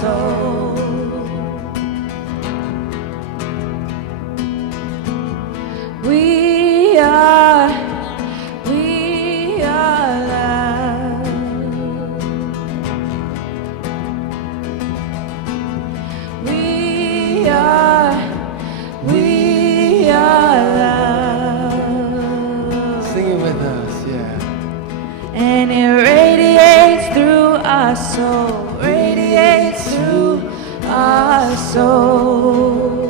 soul. We are loved. We are loved. Sing it with us, yeah. And it radiates through our soul, radiates through our soul.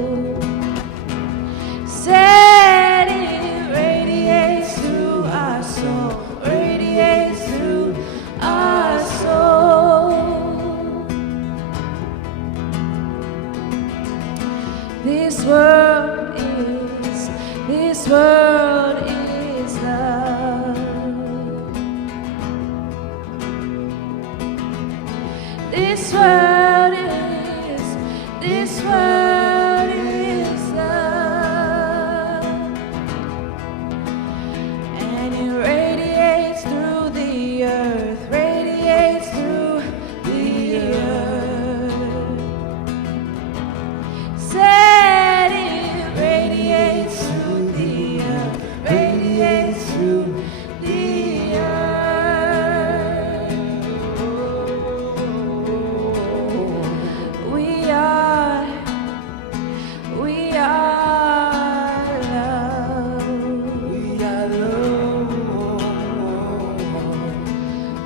Said it radiates through our soul, radiates through our soul. This world is love. This world is love. And it radiates through the earth, radiates through the earth. Said it radiates through the earth, radiates through the earth. We are love. We are love.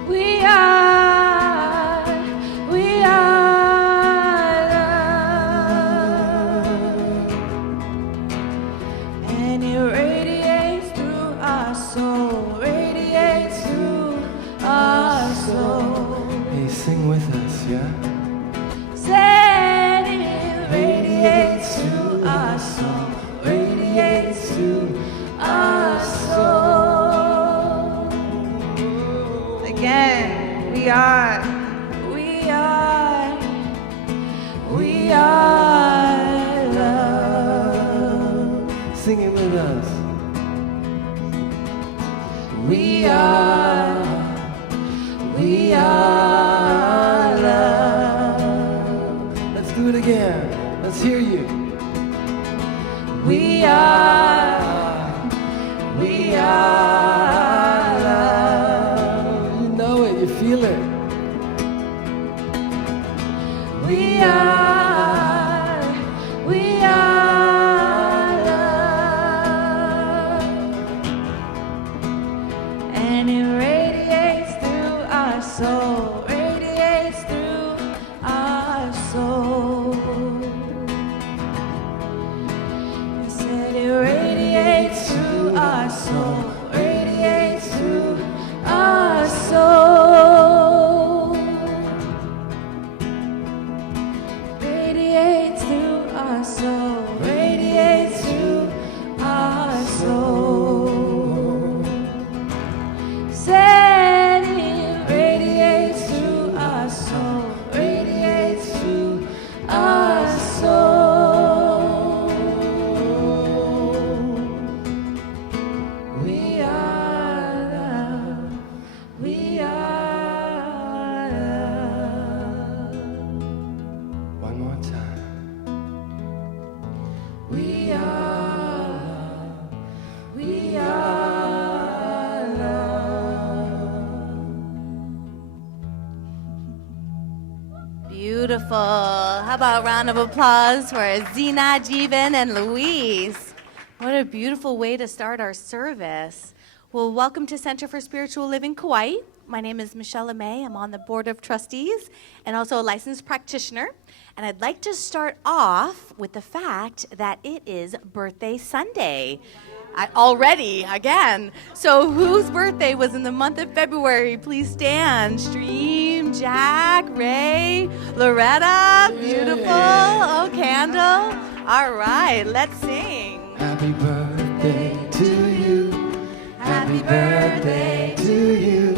We are love. And it radiates through our soul, radiates through our soul. Hey, sing with us, yeah? Said it radiates through our soul, radiates through our soul. Again, we are love. Sing it with us. We are love. Let's do it again. Let's hear you. We are love. You know it, you feel it. We are love. And it radiates through our soul, radiates through our soul. You said it radiates through our soul, radiates through our soul. Radiates through our soul, radiates through our soul. Said it radiates through our soul, radiates through our soul. We are love. We are love. One more time. We are love. We are love. Beautiful. How about a round of applause for Zena, Jeevan, and Louise? What a beautiful way to start our service. Well, welcome to Center for Spiritual Living Kauai. My name is Michelle LeMay. I'm on the Board of Trustees and also a licensed practitioner. And I'd like to start off with the fact that it is birthday Sunday. Already, again. So whose birthday was in the month of February? Please stand. Stream, Jack, Ray, Loretta, beautiful. Oh, Candle. All right, let's sing. Happy birthday to you. Happy birthday to you.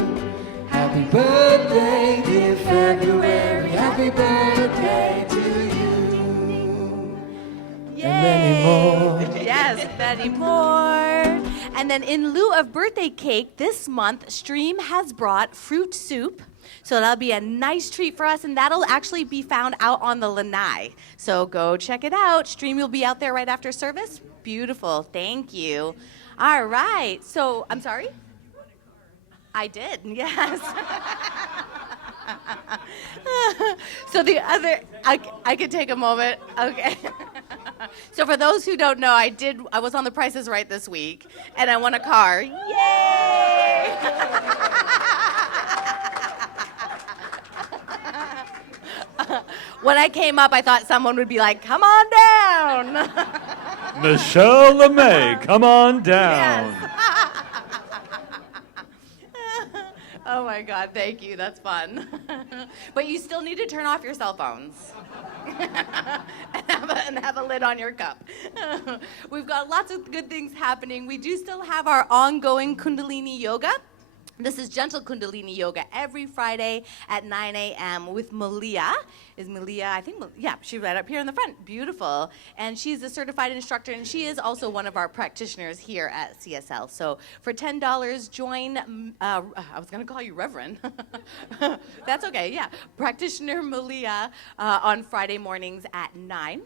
Happy birthday, dear February. Happy birthday to you. Yay. And many more. Yes, many more. And then in lieu of birthday cake, this month, Stream has brought fruit soup So that'll be a nice treat for us, and that'll actually be found out on the lanai. So go check it out. Stream will be out there right after service. Beautiful. Thank you. All right. So, I'm sorry? I did, yes. So the other, I could take a moment. Okay. So for those who don't know, I was on The Price is Right this week, and I won a car. Yay! When I came up, I thought someone would be like, "Come on down." Michelle LeMay, come on down. Yes. Oh my God, thank you. That's fun. But you still need to turn off your cell phones and have a lid on your cup. We've got lots of good things happening. We do still have our ongoing Kundalini Yoga. This is gentle Kundalini Yoga every Friday at 9 a.m. with Malia. Is Malia, I think, yeah, she's right up here in the front. Beautiful. And she's a certified instructor, and she is also one of our practitioners here at CSL. So for $10, join, I was going to call you Reverend. That's okay, yeah. Practitioner Malia on Friday mornings at 9.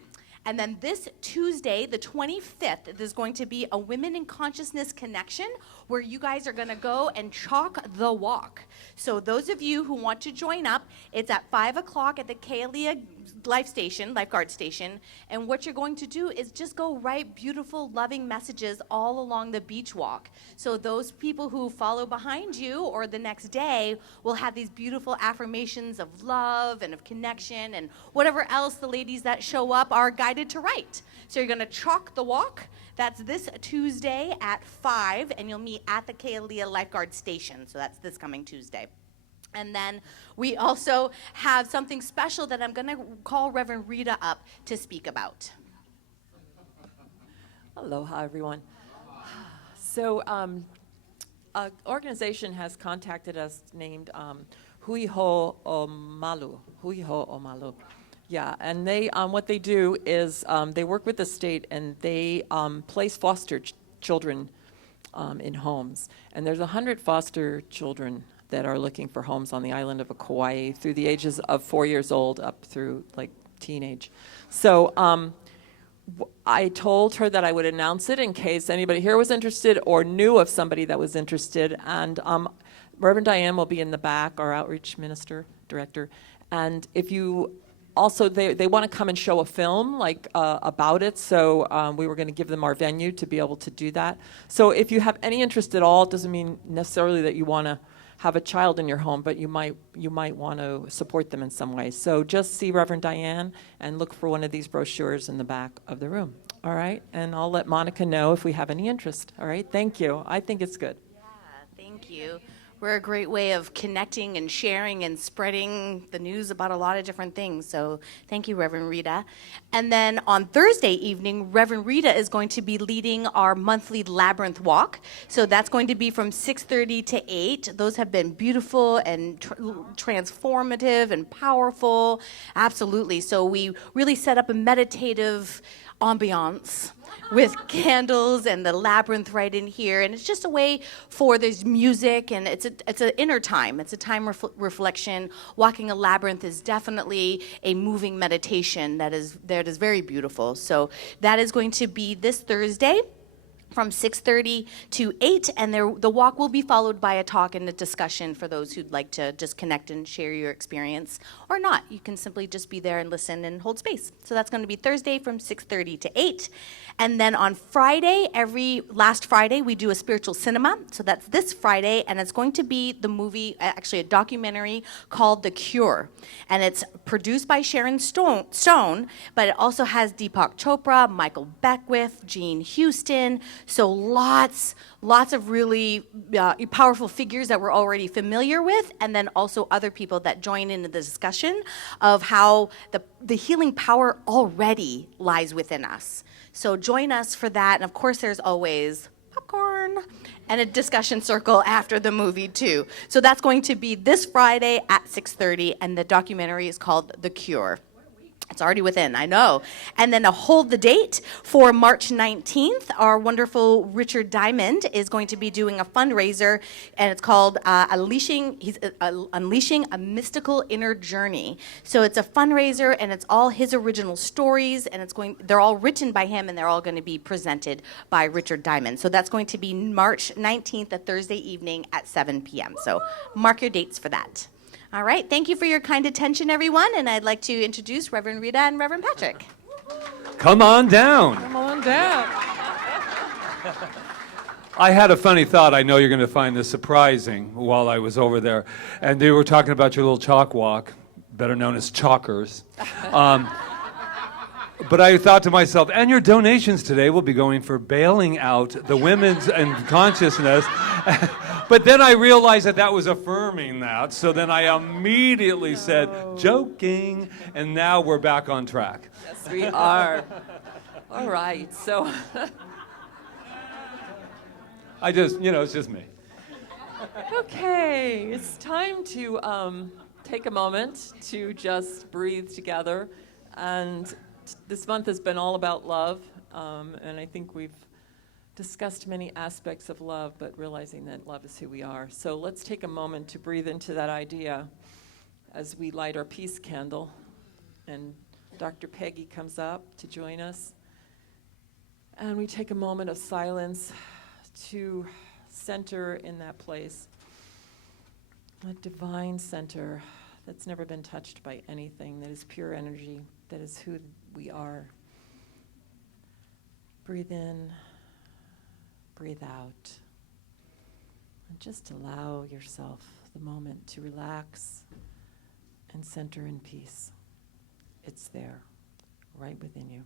And then this Tuesday, the 25th, there's going to be a Women in Consciousness connection where you guys are going to go and chalk the walk. So those of you who want to join up, it's at 5 o'clock at the Kaua'i lifeguard station. And what you're going to do is just go write beautiful, loving messages all along the beach walk. So those people who follow behind you or the next day will have these beautiful affirmations of love and of connection and whatever else the ladies that show up are guided to write. So you're going to chalk the walk. That's this Tuesday at 5, and you'll meet at the Kaua'i lifeguard station. So that's this coming Tuesday. And then we also have something special that I'm going to call Reverend Rita up to speak about. Aloha, everyone. So, an organization has contacted us named Huiho Omalu. Yeah, and they what they do is they work with the state and they place foster children in homes. And there's 100 foster children that are looking for homes on the island of Kauai through the ages of 4 years old up through like teenage. So I told her that I would announce it in case anybody here was interested or knew of somebody that was interested. And Reverend Diane will be in the back, our outreach director. And if you also, they want to come and show a film like about it, so we were going to give them our venue to be able to do that. So if you have any interest at all, it doesn't mean necessarily that you want to have a child in your home, but you might want to support them in some way. So just see Reverend Diane and look for one of these brochures in the back of the room. All right, and I'll let Monica know if we have any interest. All right, thank you. I think it's good. Yeah, thank you. We're a great way of connecting and sharing and spreading the news about a lot of different things. So thank you, Reverend Rita. And then on Thursday evening, Reverend Rita is going to be leading our monthly Labyrinth Walk. So that's going to be from 6:30 to 8. Those have been beautiful and transformative and powerful. Absolutely. So we really set up a meditative ambiance with candles and the labyrinth right in here, and it's just a way for there's music, and it's an inner time. It's a time reflection. Walking a labyrinth is definitely a moving meditation that is very beautiful. So that is going to be this Thursday from 6:30 to 8, and the walk will be followed by a talk and a discussion for those who'd like to just connect and share your experience, or not. You can simply just be there and listen and hold space. So that's going to be Thursday from 6:30 to 8. And then on Friday, last Friday, we do a spiritual cinema. So that's this Friday, and it's going to be the movie, actually a documentary called The Cure. And it's produced by Sharon Stone, but it also has Deepak Chopra, Michael Beckwith, Jean Houston. So lots of really powerful figures that we're already familiar with, and then also other people that join into the discussion of how the healing power already lies within us. So join us for that, and of course there's always popcorn and a discussion circle after the movie too. So that's going to be this Friday at 6:30, and the documentary is called The Cure. It's already within, I know. And then to hold the date for March 19th, our wonderful Richard Diamond is going to be doing a fundraiser, and it's called Unleashing a Mystical Inner Journey. So it's a fundraiser, and it's all his original stories, and they're all written by him, and they're all going to be presented by Richard Diamond. So that's going to be March 19th, a Thursday evening at 7 p.m. So mark your dates for that. All right, thank you for your kind attention, everyone, and I'd like to introduce Reverend Rita and Reverend Patrick. Come on down. Come on down. I had a funny thought. I know you're going to find this surprising while I was over there. And they were talking about your little chalk walk, better known as chalkers. But I thought to myself, and your donations today will be going for bailing out the women's and consciousness. But then I realized that was affirming that. So then I immediately said, joking. And now we're back on track. Yes, we are. All right, so. It's just me. Okay, it's time to take a moment to just breathe together. And this month has been all about love, and I think we've discussed many aspects of love, but realizing that love is who we are. So let's take a moment to breathe into that idea as we light our peace candle. And Dr. Peggy comes up to join us. And we take a moment of silence to center in that place, a divine center that's never been touched by anything, that is pure energy, that is who we are. Breathe in, breathe out, and just allow yourself the moment to relax and center in peace. It's there, right within you.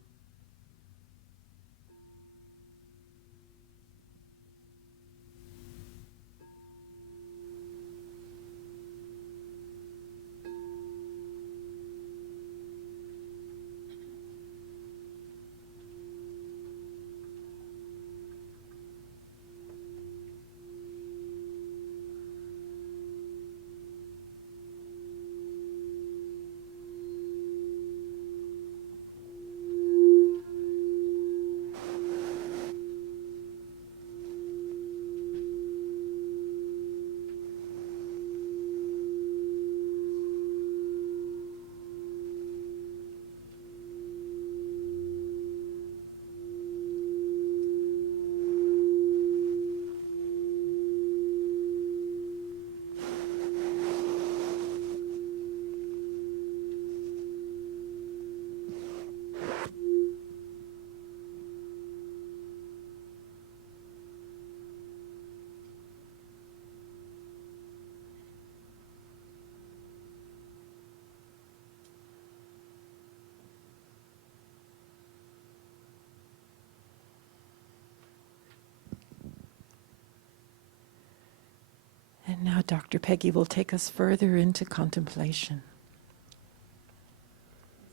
And now Dr. Peggy will take us further into contemplation.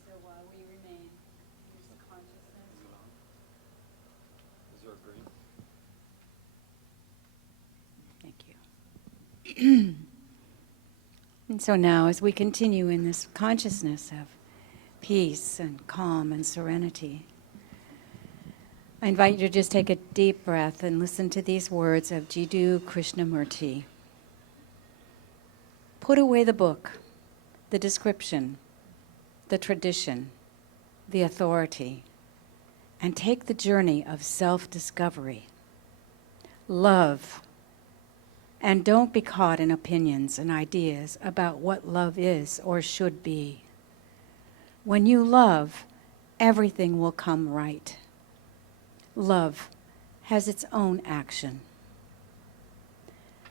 So while we remain, here's the consciousness. Thank you. And so now, as we continue in this consciousness of peace and calm and serenity, I invite you to just take a deep breath and listen to these words of Jiddu Krishnamurti. Put away the book, the description, the tradition, the authority, and take the journey of self-discovery. Love, and don't be caught in opinions and ideas about what love is or should be. When you love, everything will come right. Love has its own action.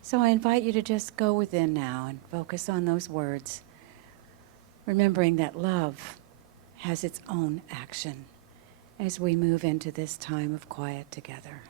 So I invite you to just go within now and focus on those words, remembering that love has its own action as we move into this time of quiet together.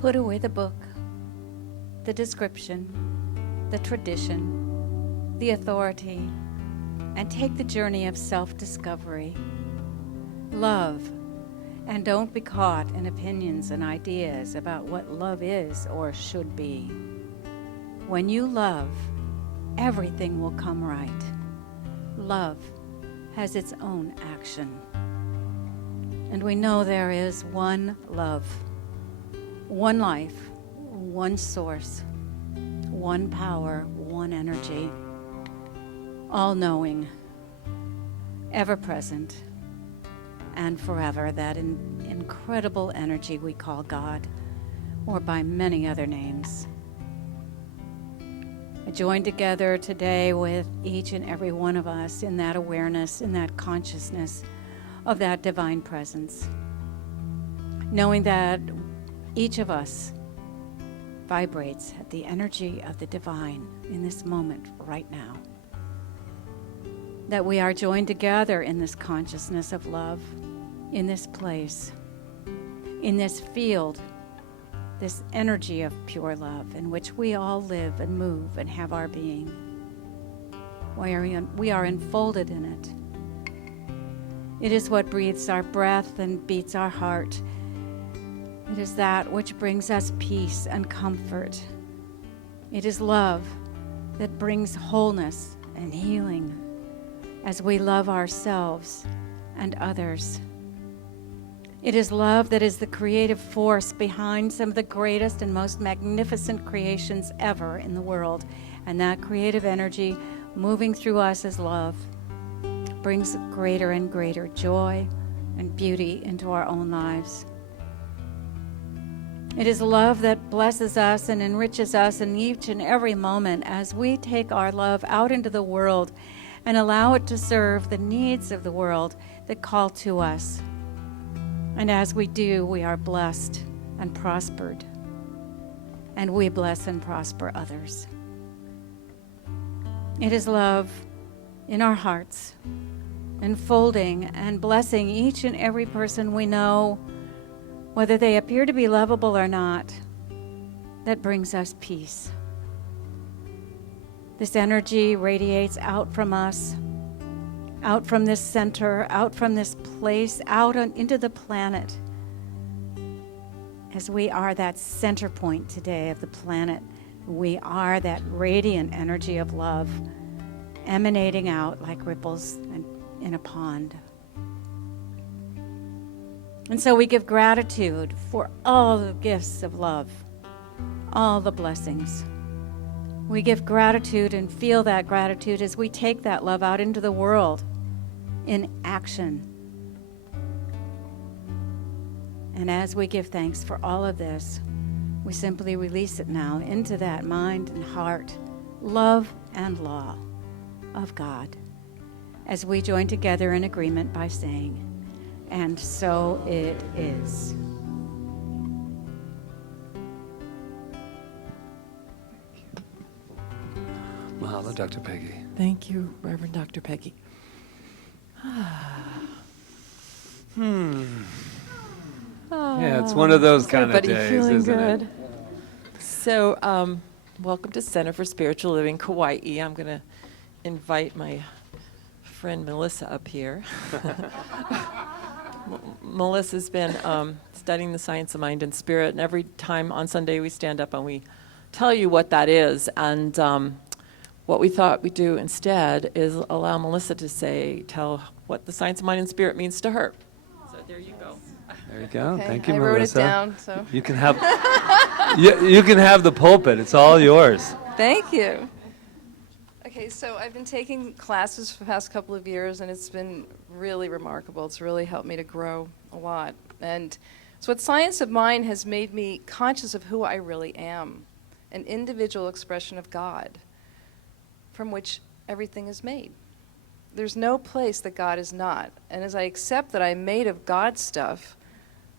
Put away the book, the description, the tradition, the authority, and take the journey of self-discovery. Love, and don't be caught in opinions and ideas about what love is or should be. When you love, everything will come right. Love has its own action. And we know there is one love, one life, one source, one power, one energy, all-knowing, ever-present, and forever, that incredible energy we call God, or by many other names. I join together today with each and every one of us in that awareness, in that consciousness of that divine presence, knowing that each of us vibrates at the energy of the divine in this moment right now. That we are joined together in this consciousness of love, in this place, in this field, this energy of pure love in which we all live and move and have our being. We are enfolded in it. It is what breathes our breath and beats our heart. It is that which brings us peace and comfort. It is love that brings wholeness and healing as we love ourselves and others. It is love that is the creative force behind some of the greatest and most magnificent creations ever in the world. And that creative energy moving through us as love brings greater and greater joy and beauty into our own lives. It is love that blesses us and enriches us in each and every moment as we take our love out into the world and allow it to serve the needs of the world that call to us. And as we do, we are blessed and prospered, and we bless and prosper others. It is love in our hearts, enfolding and blessing each and every person we know, whether they appear to be lovable or not, that brings us peace. This energy radiates out from us, out from this center, out from this place, out into the planet. As we are that center point today of the planet, we are that radiant energy of love emanating out like ripples in a pond. And so we give gratitude for all the gifts of love, all the blessings. We give gratitude and feel that gratitude as we take that love out into the world in action. And as we give thanks for all of this, we simply release it now into that mind and heart, love and law of God, as we join together in agreement by saying, "And so it is." Mahalo, Dr. Peggy. Thank you, Reverend Dr. Peggy. Yeah, it's one of those kind of Everybody days, feeling isn't good. it? So, welcome to Center for Spiritual Living, Kauai. I'm going to invite my friend Melissa up here. Melissa's been studying the science of mind and spirit, and every time on Sunday we stand up and we tell you what that is. And what we thought we'd do instead is allow Melissa to tell what the science of mind and spirit means to her. So there you go. There you go. Okay, Thank you, I Melissa. wrote it down, so. You can have you can have the pulpit. It's all yours. Thank you. Okay, so I've been taking classes for the past couple of years, and it's been really remarkable. It's really helped me to grow a lot. And so what Science of Mind has made me conscious of who I really am, an individual expression of God from which everything is made. There's no place that God is not. And as I accept that I'm made of God's stuff,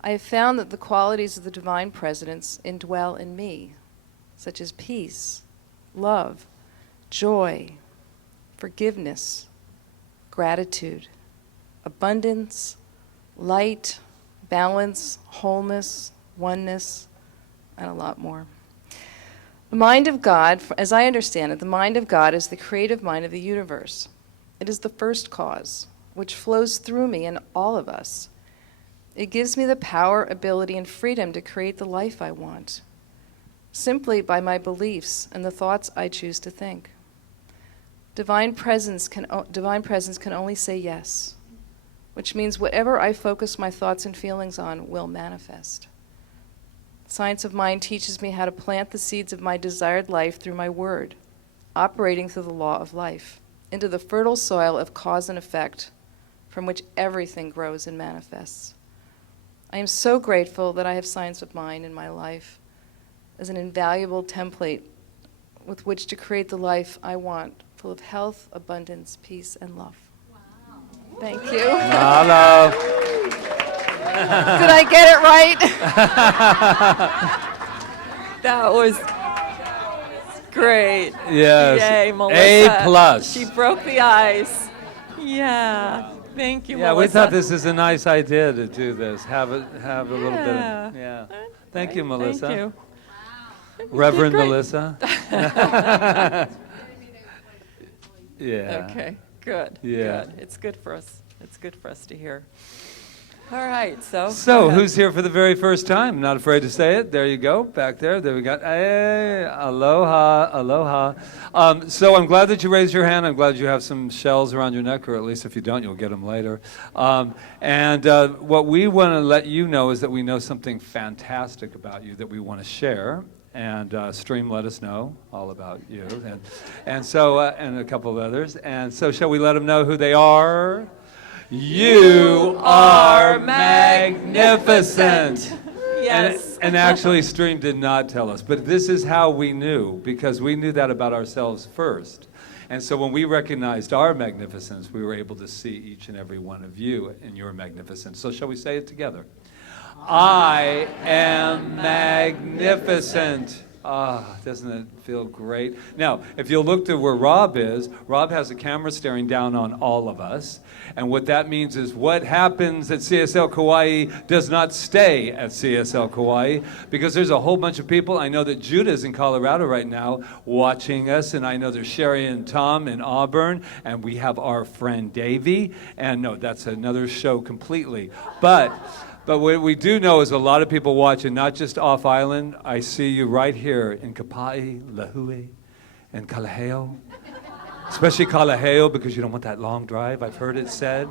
I have found that the qualities of the divine presence indwell in me, such as peace, love, joy, forgiveness, gratitude, abundance, light, balance, wholeness, oneness, and a lot more. The mind of God, as I understand it, the mind of God is the creative mind of the universe. It is the first cause, which flows through me and all of us. It gives me the power, ability, and freedom to create the life I want, simply by my beliefs and the thoughts I choose to think. Divine presence can only say yes, which means whatever I focus my thoughts and feelings on will manifest. Science of Mind teaches me how to plant the seeds of my desired life through my word, operating through the law of life, into the fertile soil of cause and effect from which everything grows and manifests. I am so grateful that I have Science of Mind in my life as an invaluable template with which to create the life I want, full of health, abundance, peace, and love. Wow. Thank you. Hello. Did I get it right? That was great. Yes. Yay, Melissa. A+. She broke the ice. Yeah. Thank you, Yeah, Melissa. we thought this is a nice idea to do this. Have a little bit of, yeah. Thank you, Melissa. Thank you. Reverend Great. Melissa. Yeah. Okay, good. Yeah. Good. It's good for us. It's good for us to hear. All right, so. So, go ahead. who's here for the very first time? Not afraid to say it. There you go, back there. There we got. Hey, aloha, aloha. So I'm glad that you raised your hand. I'm glad you have some shells around your neck, or at least if you don't, you'll get them later. And what we want to let you know is that we know something fantastic about you that we want to share. And Stream let us know all about you, and so and a couple of others. And so, shall we let them know who they are? You are magnificent. Yes. And actually, Stream did not tell us, but this is how we knew, because we knew that about ourselves first. And so when we recognized our magnificence, we were able to see each and every one of you in your magnificence. So shall we say it together? I am magnificent. Ah, doesn't it feel great? Now, if you'll look to where Rob is, Rob has a camera staring down on all of us. And what that means is what happens at CSL Kauai does not stay at CSL Kauai, because there's a whole bunch of people. I know that Judah's in Colorado right now watching us, and I know there's Sherry and Tom in Auburn, and we have our friend Davey. And no, that's another show completely. But what we do know is a lot of people watching, not just off island. I see you right here in Kaua'i, Lihue, and Kalaheo. Especially Kalaheo, because you don't want that long drive. I've heard it said.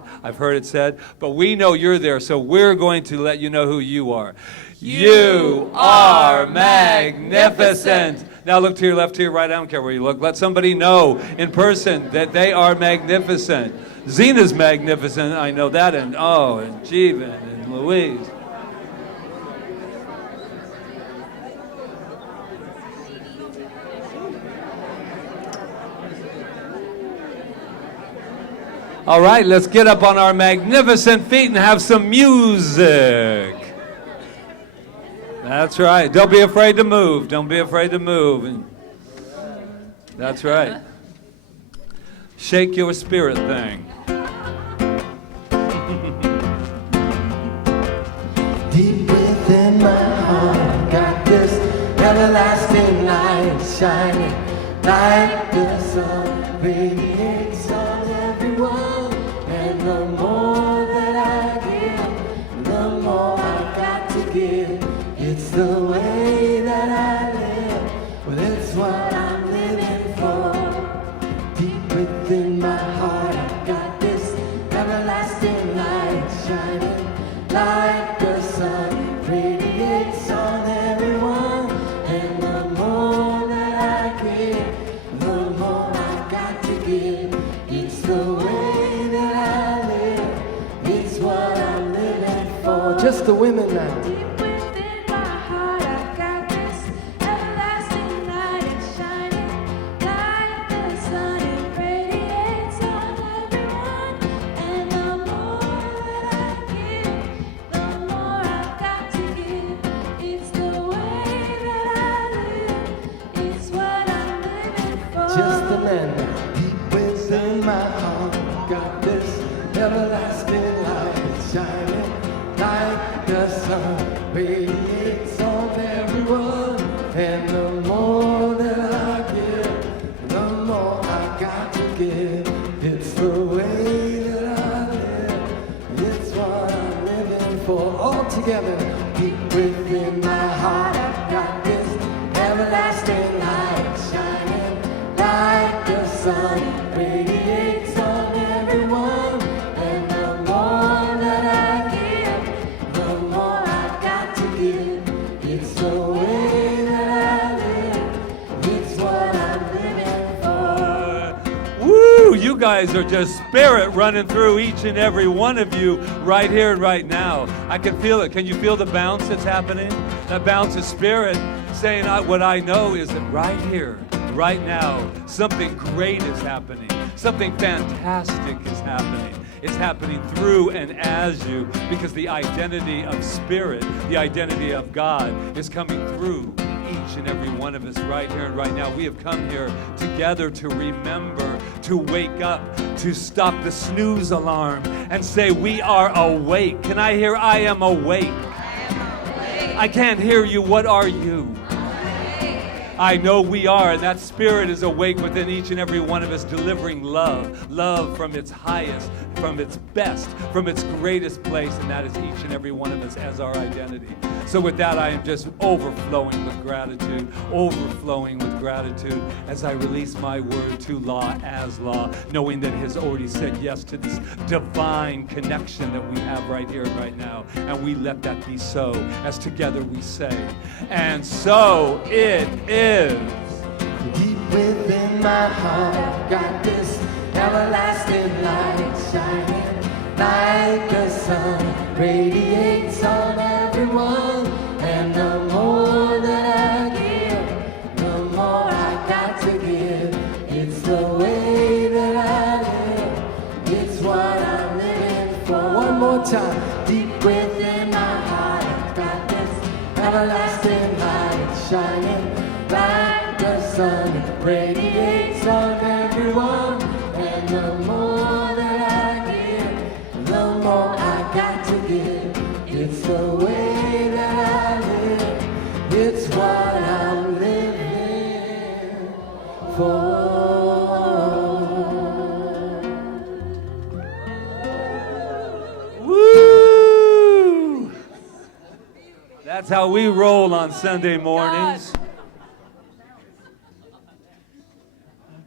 But we know you're there, so we're going to let you know who you are. You are magnificent. Now look to your left, to your right. I don't care where you look. Let somebody know in person that they are magnificent. Zena's magnificent. I know that. And Jeevan and Louise. All right, let's get up on our magnificent feet and have some music. That's right. Don't be afraid to move. Don't be afraid to move. That's right. Shake your spirit thing. Deep within my heart, got this everlasting light shining like the sun, radiates on everyone. And the more that I give, the more I've got to give. It's the way that I live, well, it's what I'm living for. Deep within my heart, I've got this everlasting light shining like the sun, radiates on everyone. And the more that I give, the more I've got to give. It's the way that I live, it's what I'm living for. Just the women now. Just the men deep within my heart, got this everlasting light shining like the sun, radiates on everyone. within my heart, I've got this everlasting light shining like the sun. Radiates on everyone, and the more that I give, the more I've got to give. It's the way that I live, it's what I'm living for. Woo! You guys are just spirit running through each and every one of you right here and right now. I can feel it. Can you feel the bounce that's happening? That bounce of spirit saying, what I know is that right here, right now, something great is happening. Something fantastic is happening. It's happening through and as you, because the identity of spirit, the identity of God is coming through each and every one of us right here and right now. We have come here together to remember, to wake up, to stop the snooze alarm and say, we are awake. Can I hear, I am awake? I can't hear you. What are you? I know we are, and that spirit is awake within each and every one of us, delivering love. Love from its highest, from its best, from its greatest place, and that is each and every one of us as our identity. So with that, I am just overflowing with gratitude as I release my word to law as law, knowing that He has already said yes to this divine connection that we have right here and right now. And we let that be so, as together we say, and so it is. Deep within my heart, got this everlasting light shining like the sun. Radiates on everyone, and the more that I give, the more I got to give. It's the way that I live, it's what I'm living for. One more time. Deep within my heart, got this everlasting light shining like the sun. Radiates on everyone, and the more that I give, the more I got to give. It's the way that I live, it's what I'm living for. Woo! That's how we roll on Sunday mornings.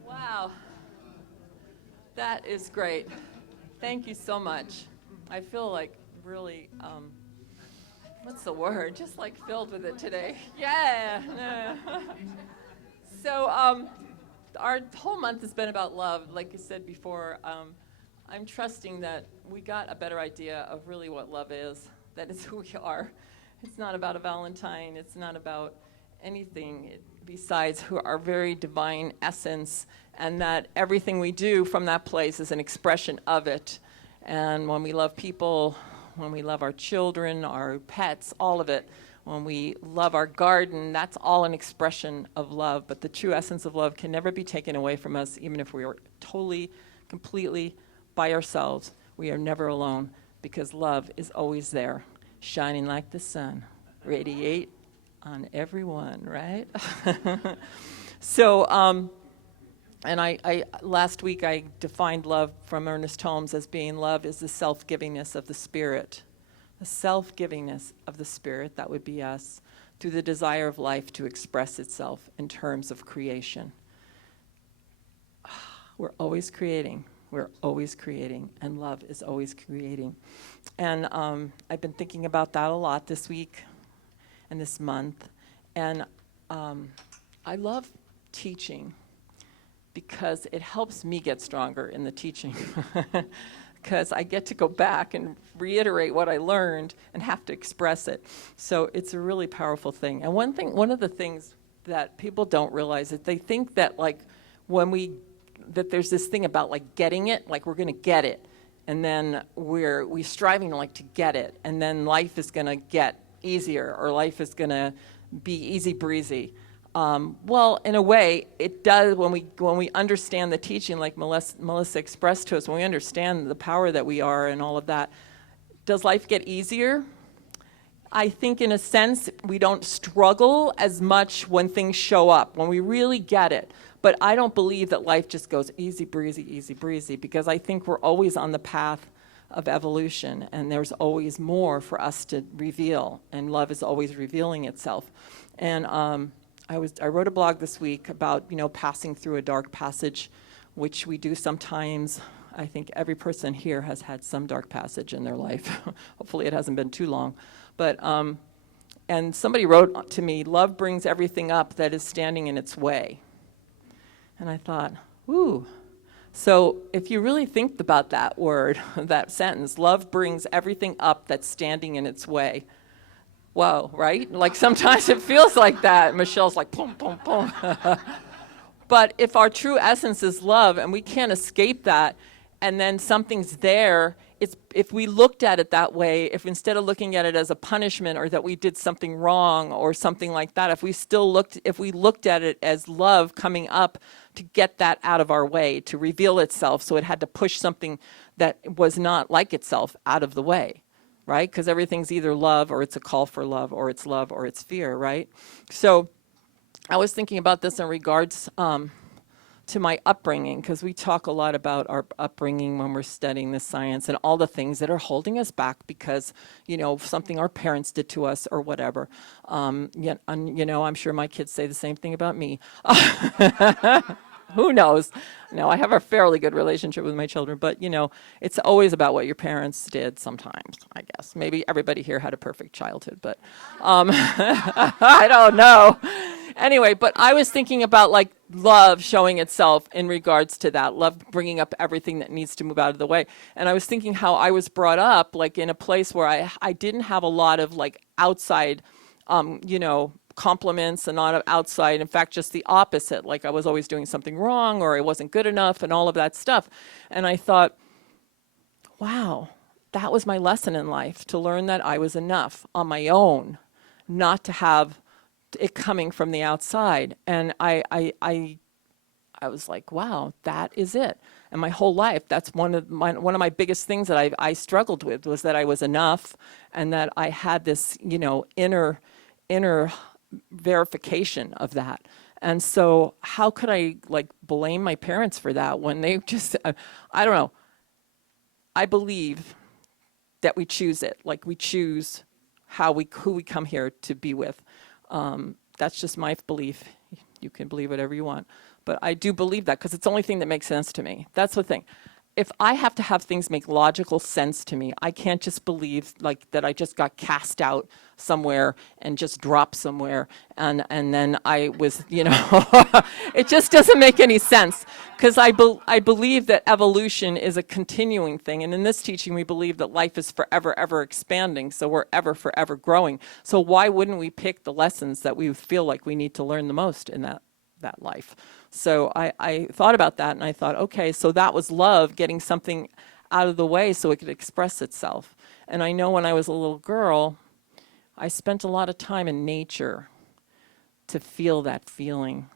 Wow. That is great. Thank you so much. I feel like really, what's the word? Just like filled with it today. Yeah. So our whole month has been about love. Like you said before, I'm trusting that we got a better idea of really what love is, that is who we are. It's not about a Valentine. It's not about anything besides our very divine essence, and that everything we do from that place is an expression of it. And when we love people, when we love our children, our pets, all of it, when we love our garden, that's all an expression of love. But the true essence of love can never be taken away from us, even if we are totally, completely by ourselves. We are never alone, because love is always there, shining like the sun, radiate on everyone, right? So, and I last week I defined love from Ernest Holmes as being love is the self-givingness of the Spirit. The self-givingness of the Spirit, that would be us, through the desire of life to express itself in terms of creation. We're always creating, and love is always creating. And I've been thinking about that a lot this week and this month. And I love teaching, because it helps me get stronger in the teaching, because I get to go back and reiterate what I learned and have to express it. So it's a really powerful thing. And one of the things that people don't realize is they think that that there's this thing about like getting it, like we're going to get it, and then we're striving to get it, and then life is going to get easier, or life is going to be easy breezy. Well, in a way, it does when we understand the teaching, like Melissa expressed to us, when we understand the power that we are and all of that. Does life get easier? I think in a sense we don't struggle as much when things show up, when we really get it. But I don't believe that life just goes easy breezy, because I think we're always on the path of evolution, and there's always more for us to reveal, and love is always revealing itself. And I wrote a blog this week about, passing through a dark passage, which we do sometimes. I think every person here has had some dark passage in their life. Hopefully it hasn't been too long. But, and somebody wrote to me, love brings everything up that is standing in its way. And I thought, ooh. So if you really think about that word, that sentence, love brings everything up that's standing in its way. Whoa, right? Like sometimes it feels like that. Michelle's like, boom, boom, boom. But if our true essence is love and we can't escape that, and then something's there, if we looked at it that way, if instead of looking at it as a punishment or that we did something wrong or something like that, if we looked at it as love coming up to get that out of our way, to reveal itself, so it had to push something that was not like itself out of the way, right? Because everything's either love or it's a call for love or it's fear, right? So I was thinking about this in regards to my upbringing, because we talk a lot about our upbringing when we're studying the science and all the things that are holding us back because, something our parents did to us or whatever. I'm sure my kids say the same thing about me. Who knows? No, I have a fairly good relationship with my children, but, it's always about what your parents did sometimes, I guess. Maybe everybody here had a perfect childhood, but I don't know. Anyway, but I was thinking about like love showing itself in regards to that, love bringing up everything that needs to move out of the way. And I was thinking how I was brought up like in a place where I didn't have a lot of like outside, compliments and not outside. In fact, just the opposite. Like I was always doing something wrong or I wasn't good enough and all of that stuff. And I thought, wow, that was my lesson in life, to learn that I was enough on my own, not to have it coming from the outside. And I was like, wow, that is it. And my whole life, that's one of my biggest things that I struggled with, was that I was enough and that I had this, inner verification of that. And so how could I like blame my parents for that when they just, I don't know. I believe that we choose it. Like we choose who we come here to be with. That's just my belief. You can believe whatever you want. But I do believe that because it's the only thing that makes sense to me. That's the thing. If I have to have things make logical sense to me, I can't just believe like that I just got cast out somewhere and just dropped somewhere and then I was, it just doesn't make any sense, because I believe that evolution is a continuing thing. And in this teaching, we believe that life is forever, ever expanding. So we're ever, forever growing. So why wouldn't we pick the lessons that we feel like we need to learn the most in that life? So I thought about that and I thought, okay, so that was love getting something out of the way so it could express itself. And I know when I was a little girl, I spent a lot of time in nature to feel that feeling.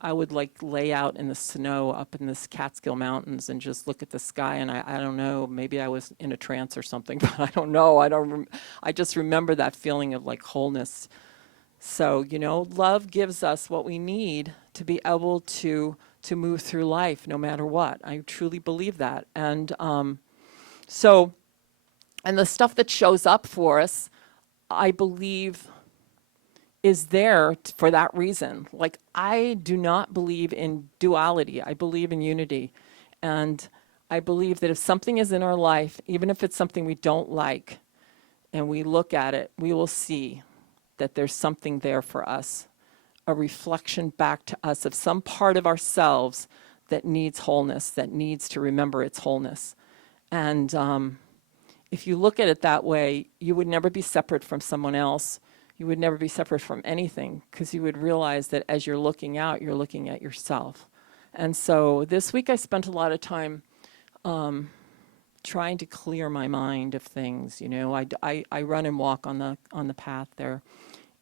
I would like lay out in the snow up in this Catskill Mountains and just look at the sky, and I don't know, maybe I was in a trance or something, but I don't know. I just remember that feeling of like wholeness. So, love gives us what we need to be able to move through life no matter what. I truly believe that. And and the stuff that shows up for us, I believe is there for that reason. Like, I do not believe in duality. I believe in unity. And I believe that if something is in our life, even if it's something we don't like, and we look at it, we will see that there's something there for us, a reflection back to us of some part of ourselves that needs wholeness, that needs to remember its wholeness. And if you look at it that way, you would never be separate from someone else. You would never be separate from anything, because you would realize that as you're looking out, you're looking at yourself. And so this week I spent a lot of time trying to clear my mind of things. I run and walk on the path there.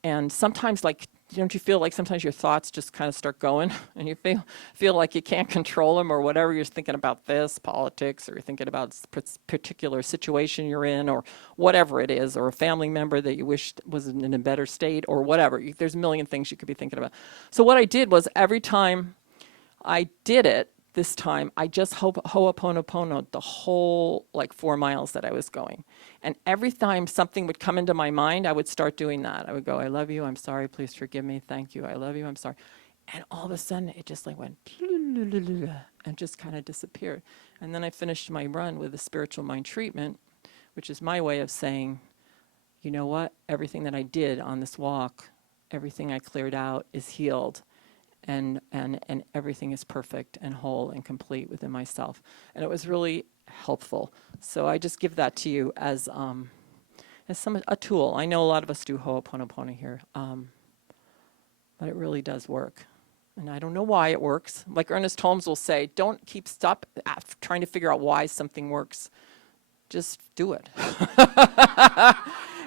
And sometimes, like, don't you feel like sometimes your thoughts just kind of start going and you feel like you can't control them or whatever? You're thinking about this, politics, or you're thinking about a particular situation you're in or whatever it is, or a family member that you wish was in a better state or whatever. There's a million things you could be thinking about. So what I did was every time I did it, this time, I just ho'oponopono the whole 4 miles that I was going. And every time something would come into my mind, I would start doing that. I would go, I love you, I'm sorry, please forgive me, thank you, I love you, I'm sorry. And all of a sudden, it just went and just kind of disappeared. And then I finished my run with a spiritual mind treatment, which is my way of saying, you know what, everything that I did on this walk, everything I cleared out is healed. And everything is perfect and whole and complete within myself. And it was really helpful. So I just give that to you as a tool. I know a lot of us do ho'oponopono here, but it really does work. And I don't know why it works. Like Ernest Holmes will say, don't stop trying to figure out why something works. Just do it.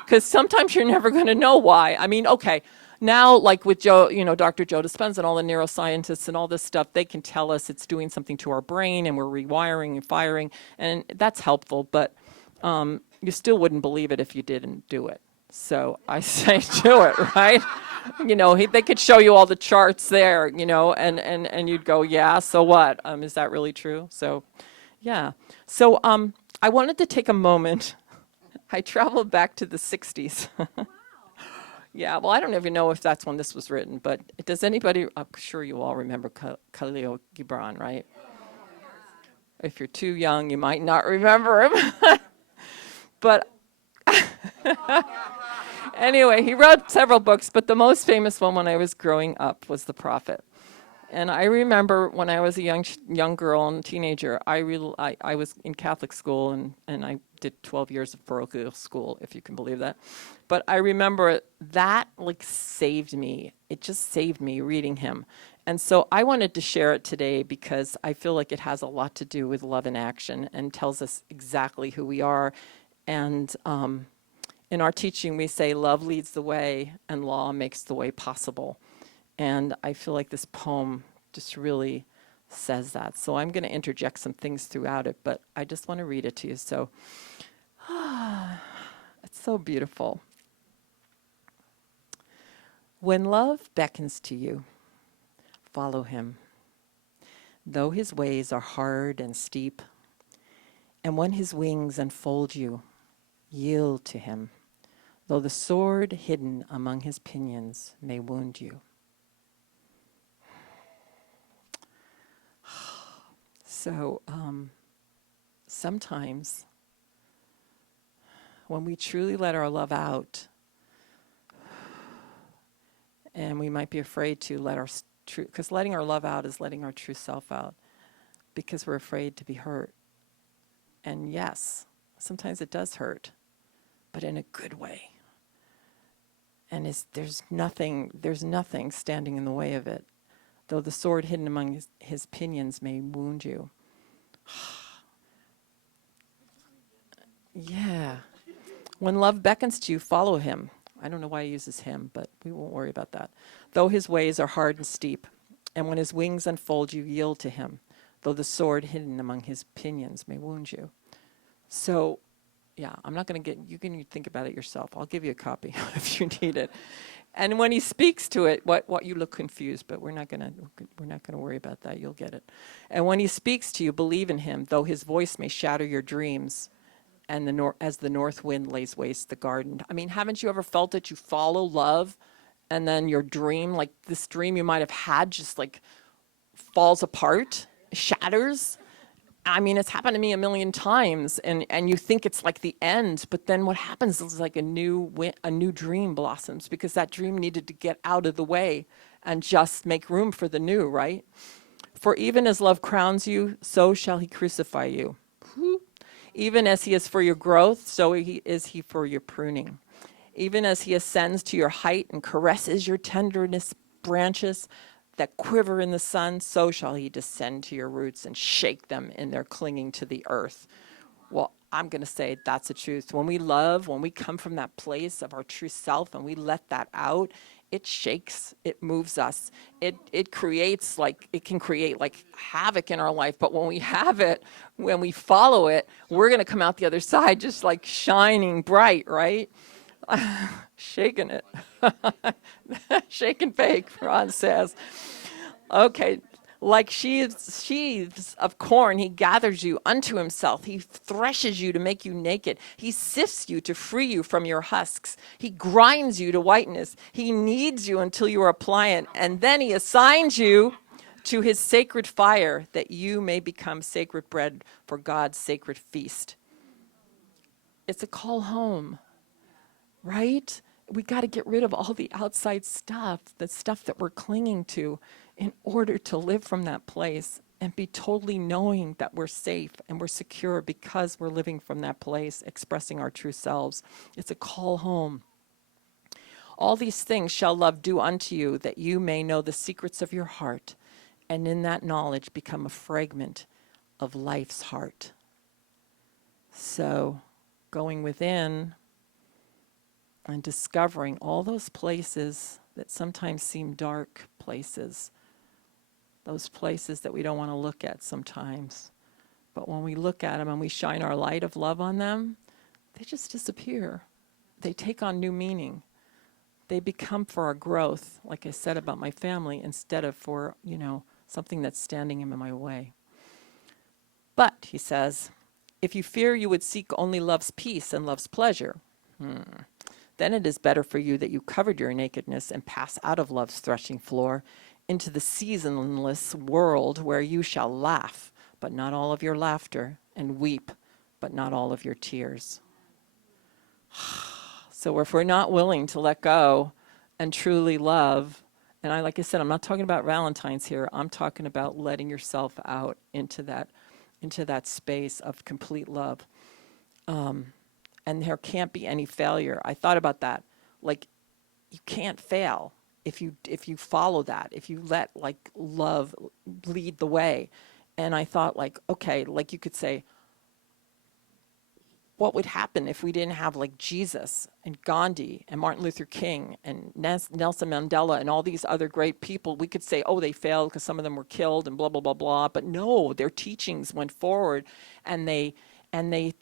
Because sometimes you're never going to know why. I mean, okay. Now, like with Joe, Dr. Joe Dispenza and all the neuroscientists and all this stuff, they can tell us it's doing something to our brain and we're rewiring and firing, and that's helpful, but you still wouldn't believe it if you didn't do it. So I say do it, right? They could show you all the charts there, and you'd go, yeah, so what? Is that really true? So, yeah. So I wanted to take a moment. I traveled back to the 60s. Yeah, well, I don't even know if that's when this was written, but does anybody, I'm sure you all remember Khalil Gibran, right? If you're too young, you might not remember him. But anyway, he wrote several books, but the most famous one when I was growing up was The Prophet. And I remember when I was a young girl and teenager, I was in Catholic school, and I did 12 years of parochial school, if you can believe that. But I remember that saved me. It just saved me reading him. And so I wanted to share it today because I feel like it has a lot to do with love in action and tells us exactly who we are. And in our teaching, we say love leads the way and law makes the way possible. And I feel like this poem just really says that. So I'm going to interject some things throughout it, but I just want to read it to you. So it's so beautiful. When love beckons to you, follow him, though his ways are hard and steep. And when his wings enfold you, yield to him, though the sword hidden among his pinions may wound you. So sometimes when we truly let our love out, and we might be afraid to let our true, because letting our love out is letting our true self out, because we're afraid to be hurt. And yes, sometimes it does hurt, but in a good way. And there's nothing standing in the way of it, though the sword hidden among his pinions may wound you. Yeah. When love beckons to you, follow him. I don't know why he uses him, but we won't worry about that. Though his ways are hard and steep, and when his wings unfold you, yield to him, though the sword hidden among his pinions may wound you. So, yeah, I'm not going to you can think about it yourself. I'll give you a copy if you need it. And when he speaks to it, what you look confused, but we're not going to worry about that. You'll get it. And when he speaks to you, believe in him, though his voice may shatter your dreams, and as the north wind lays waste the garden. I mean, haven't you ever felt that you follow love, and then your dream, this dream you might have had, just falls apart, shatters? I mean, it's happened to me a million times, and you think it's the end, but then what happens is a new dream blossoms, because that dream needed to get out of the way and just make room for the new, right? For even as love crowns you, so shall he crucify you. Even as he is for your growth, so is he for your pruning. Even as he ascends to your height and caresses your tenderness branches that quiver in the sun, so shall he descend to your roots and shake them in their clinging to the earth. Well, I'm going to say that's the truth. When we love, when we come from that place of our true self and we let that out, it shakes, it moves us. It creates it can create havoc in our life. But when we have it, when we follow it, we're going to come out the other side just shining bright, right? Shaking it. Shake and bake, Ron says. Okay, Like sheaves of corn, he gathers you unto himself. He threshes you to make you naked. He sifts you to free you from your husks. He grinds you to whiteness. He kneads you until you are pliant. And then he assigns you to his sacred fire, that you may become sacred bread for God's sacred feast. It's a call home, right? We got to get rid of all the outside stuff, the stuff that we're clinging to, in order to live from that place and be totally knowing that we're safe and we're secure because we're living from that place, expressing our true selves. It's a call home. All these things shall love do unto you, that you may know the secrets of your heart, and in that knowledge become a fragment of life's heart. So, going within and discovering all those places that sometimes seem dark places, those places that we don't want to look at sometimes. But when we look at them and we shine our light of love on them, they just disappear. They take on new meaning. They become for our growth, like I said about my family, instead of for, something that's standing in my way. But, he says, if you fear you would seek only love's peace and love's pleasure, then it is better for you that you covered your nakedness and pass out of love's threshing floor into the seasonless world, where you shall laugh, but not all of your laughter, and weep, but not all of your tears. So if we're not willing to let go and truly love, and like I said, I'm not talking about Valentine's here. I'm talking about letting yourself out into that space of complete love. And there can't be any failure. I thought about that. Like, you can't fail if you follow that, if you let love lead the way. And I thought, okay, you could say, what would happen if we didn't have Jesus and Gandhi and Martin Luther King and Nelson Mandela and all these other great people? We could say, oh, they failed because some of them were killed and blah, blah, blah, blah. But no, their teachings went forward, and they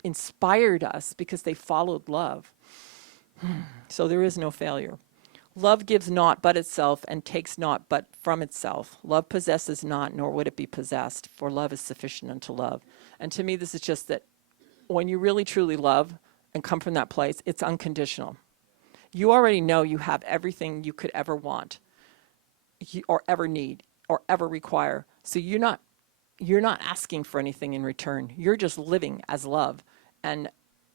inspired us because they followed love. So there is no failure. Love gives not but itself, and takes not but from itself. Love possesses not, nor would it be possessed, for love is sufficient unto love. And to me, this is just that when you really truly love and come from that place, it's unconditional. You already know you have everything you could ever want, or ever need, or ever require. So you're not asking for anything in return. You're just living as love, and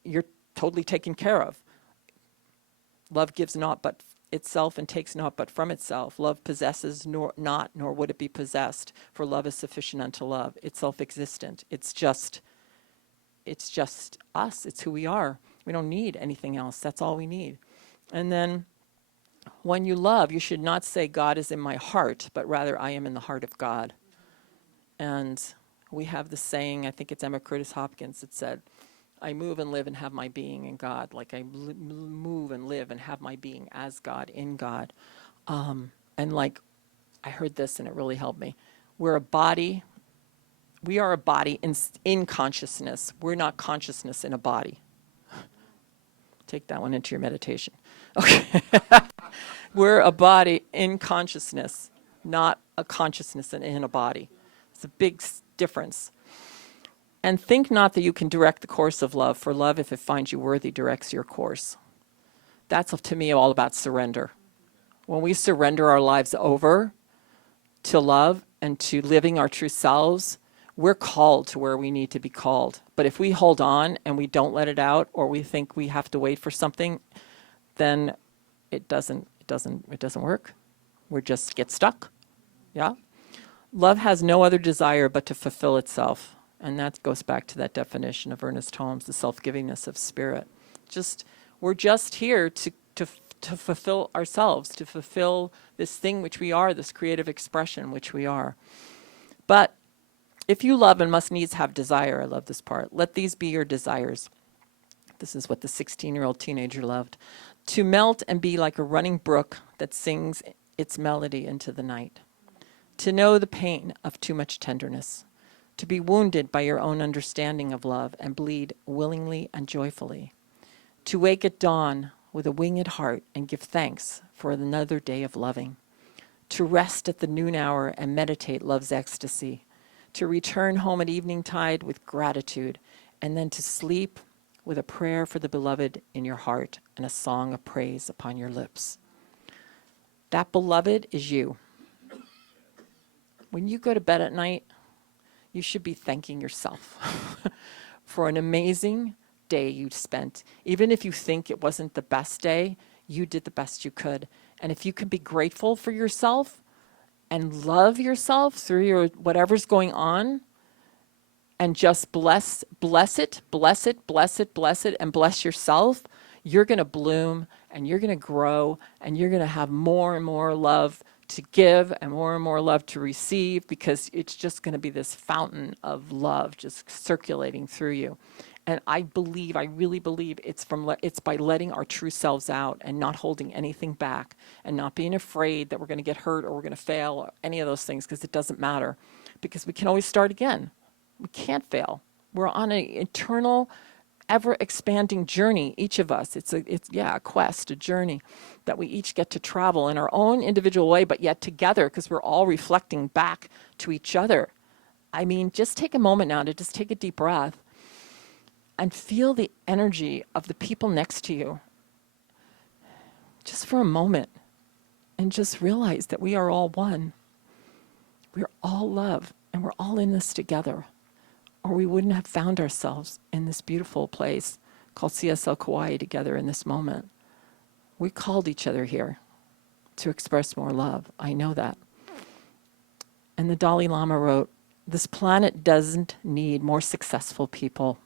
you're totally taken care of. Love gives not but itself, and takes not but from itself. Love possesses not, nor would it be possessed, for love is sufficient unto love. It's self-existent. It's just us. It's who we are. We don't need anything else. That's all we need. And then when you love, you should not say, God is in my heart, but rather, I am in the heart of God. And we have the saying, I think it's Emma Curtis Hopkins, that said, I move and live and have my being in God. Like I move and live and have my being as God, in God. And I heard this and it really helped me. We are a body in consciousness. We're not consciousness in a body. Take that one into your meditation. Okay. We're a body in consciousness, not a consciousness in a body. It's a big difference. And think not that you can direct the course of love, for love, if it finds you worthy, directs your course. That's, to me, all about surrender. When we surrender our lives over to love and to living our true selves, we're called to where we need to be called. But if we hold on and we don't let it out, or we think we have to wait for something, then it doesn't work. We just get stuck. Yeah? Love has no other desire but to fulfill itself. And that goes back to that definition of Ernest Holmes, the self-givingness of spirit. We're just here to fulfill ourselves, to fulfill this thing which we are, this creative expression which we are. But if you love and must needs have desire, I love this part, let these be your desires. This is what the 16-year-old teenager loved. To melt and be like a running brook that sings its melody into the night. To know the pain of too much tenderness. To be wounded by your own understanding of love and bleed willingly and joyfully. To wake at dawn with a winged heart and give thanks for another day of loving. to rest at the noon hour and meditate love's ecstasy, to return home at evening tide with gratitude, and then to sleep with a prayer for the beloved in your heart and a song of praise upon your lips. That beloved is you. When you go to bed at night, you should be thanking yourself for an amazing day you spent. Even if you think it wasn't the best day, you did the best you could. And if you can be grateful for yourself and love yourself through your whatever's going on, and just bless it, and bless yourself, you're going to bloom and you're going to grow and you're going to have more and more love to give and more love to receive, because it's just going to be this fountain of love just circulating through you. And I really believe it's by letting our true selves out and not holding anything back and not being afraid that we're going to get hurt or we're going to fail or any of those things, because it doesn't matter, because we can always start again. We can't fail. We're on an eternal, ever-expanding journey, each of us. It's a quest, a journey that we each get to travel in our own individual way, but yet together, because we're all reflecting back to each other. I mean, just take a moment now to just take a deep breath and feel the energy of the people next to you, just for a moment, and just realize that we are all one. We're all love, and we're all in this together, or we wouldn't have found ourselves in this beautiful place called CSL Kauai together in this moment. We called each other here to express more love. I know that. And the Dalai Lama wrote, "This planet doesn't need more successful people.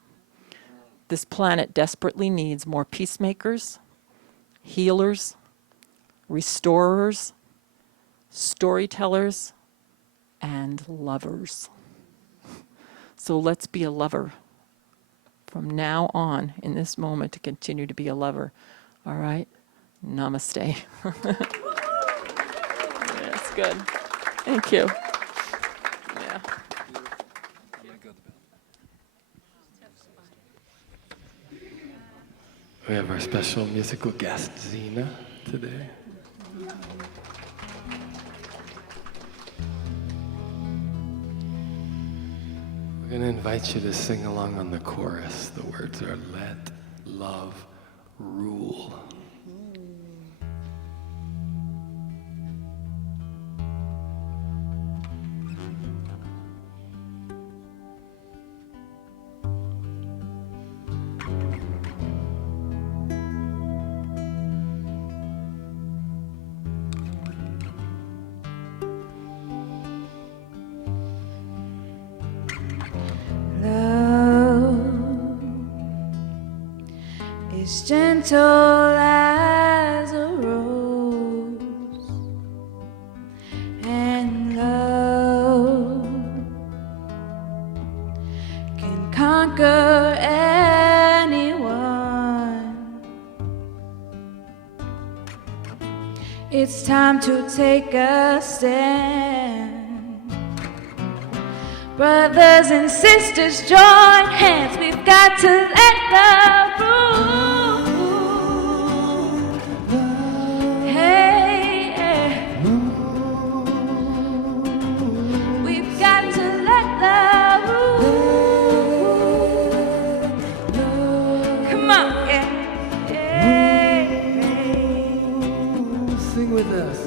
This planet desperately needs more peacemakers, healers, restorers, storytellers, and lovers." So let's be a lover from now on in this moment, to continue to be a lover. All right? Namaste. That's good. Thank you. Yeah. We have our special musical guest, Zena, today. We're going to invite you to sing along on the chorus. The words are, "Let love rule." Is gentle as a rose, and love can conquer anyone. It's time to take a stand. Brothers and sisters, join hands. We've got to let love rule. Hey, yeah. We've got to let love rule. Come on, yeah. Sing with us.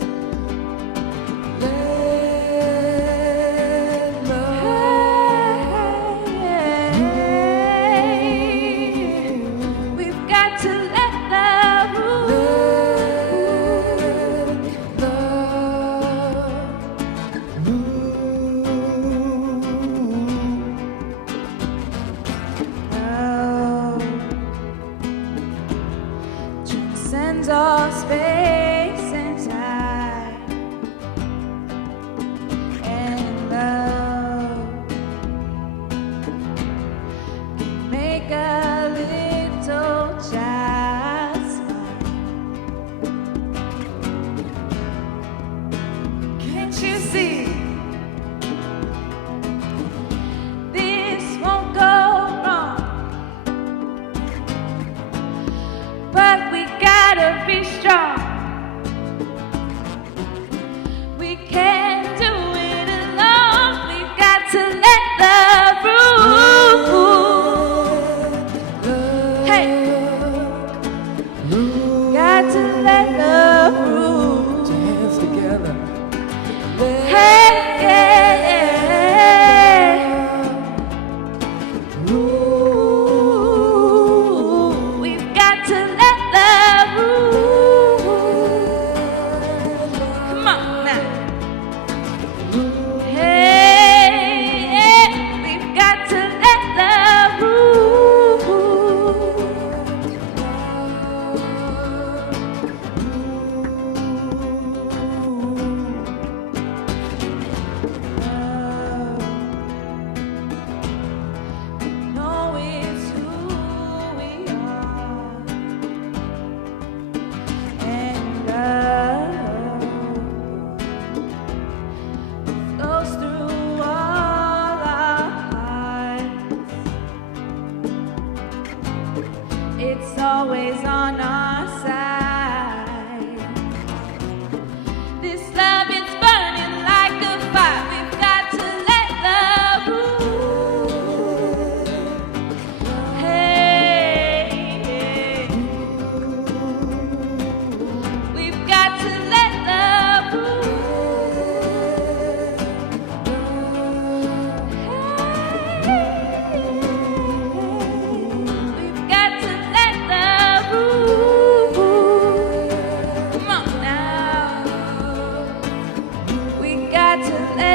Transcends all space and time.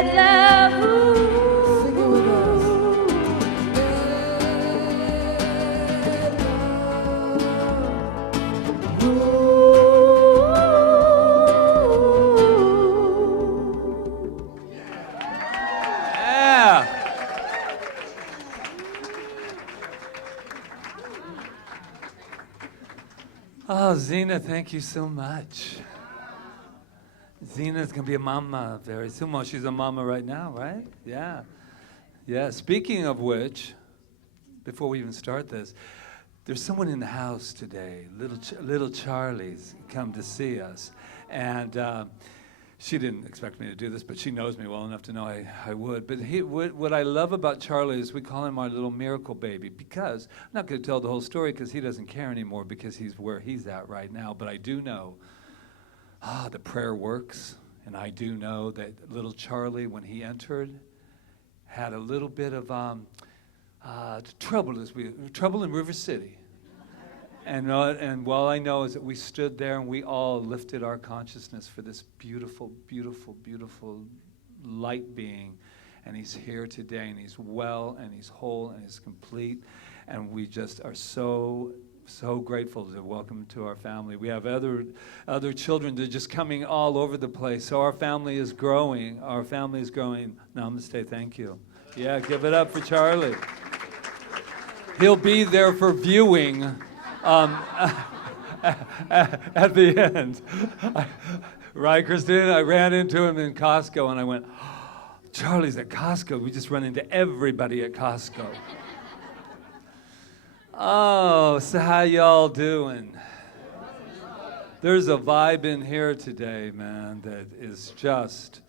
let love. Sing it with us. Yeah. Oh, Zena, thank you so much. Zena's gonna be a mama very soon. Well, she's a mama right now, right? Yeah. Yeah. Speaking of which, before we even start this, there's someone in the house today. Little Charlie's come to see us, and she didn't expect me to do this, but she knows me well enough to know I would. But what I love about Charlie is we call him our little miracle baby, because I'm not going to tell the whole story because he doesn't care anymore because he's where he's at right now. But I do know the prayer works, and I do know that little Charlie, when he entered, had a little bit of trouble in River City. And all I know is that we stood there and we all lifted our consciousness for this beautiful, beautiful, beautiful light being. And he's here today, and he's well, and he's whole, and he's complete. And we just are so grateful to welcome him to our family. We have other children that are just coming all over the place. So our family is growing. Our family is growing. Namaste, thank you. Yeah, give it up for Charlie. He'll be there for viewing. At the end. Right, Christina? I ran into him in Costco, and I went, oh, Charlie's at Costco. We just run into everybody at Costco. Oh, so how y'all doing? There's a vibe in here today, man, that is just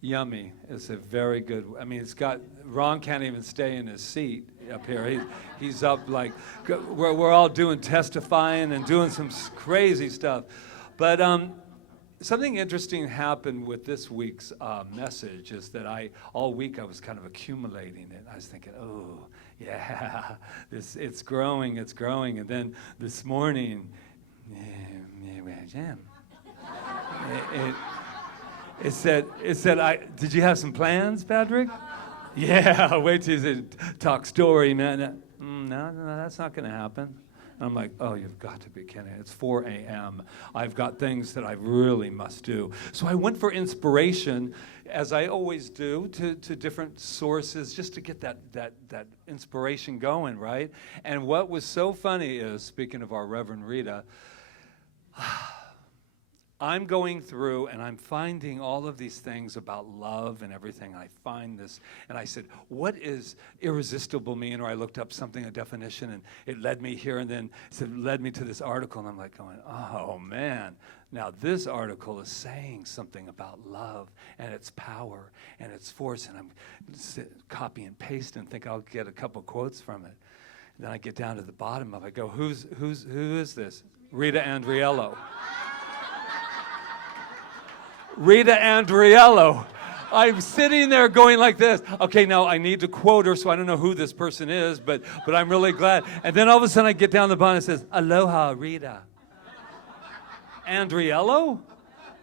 yummy. It's a very good, I mean, Ron can't even stay in his seat up here. He's up like, we're all doing testifying and doing some crazy stuff. But something interesting happened with this week's message is that all week I was kind of accumulating it. I was thinking, oh, yeah, it's growing. And then this morning, it said, did you have some plans, Patrick? Yeah, wait till you talk story, man. No, that's not going to happen. And I'm like, oh, you've got to be kidding. It's 4 a.m. I've got things that I really must do. So I went for inspiration, as I always do, to different sources just to get that inspiration going, right? And what was so funny is, speaking of our Reverend Rita, I'm going through and I'm finding all of these things about love and everything. I find this, and I said, what is irresistible mean? Or I looked up something, a definition, and it led me here, and then led me to this article, and I'm like going, oh man. Now this article is saying something about love and its power and its force, and I'm copy and paste and think I'll get a couple quotes from it. And then I get down to the bottom of it, I go, who is this? Rita Andriello. Rita Andriello. I'm sitting there going like this. Okay, now I need to quote her, so I don't know who this person is, but I'm really glad. And then all of a sudden I get down the bottom and it says, Aloha, Rita. Andriello?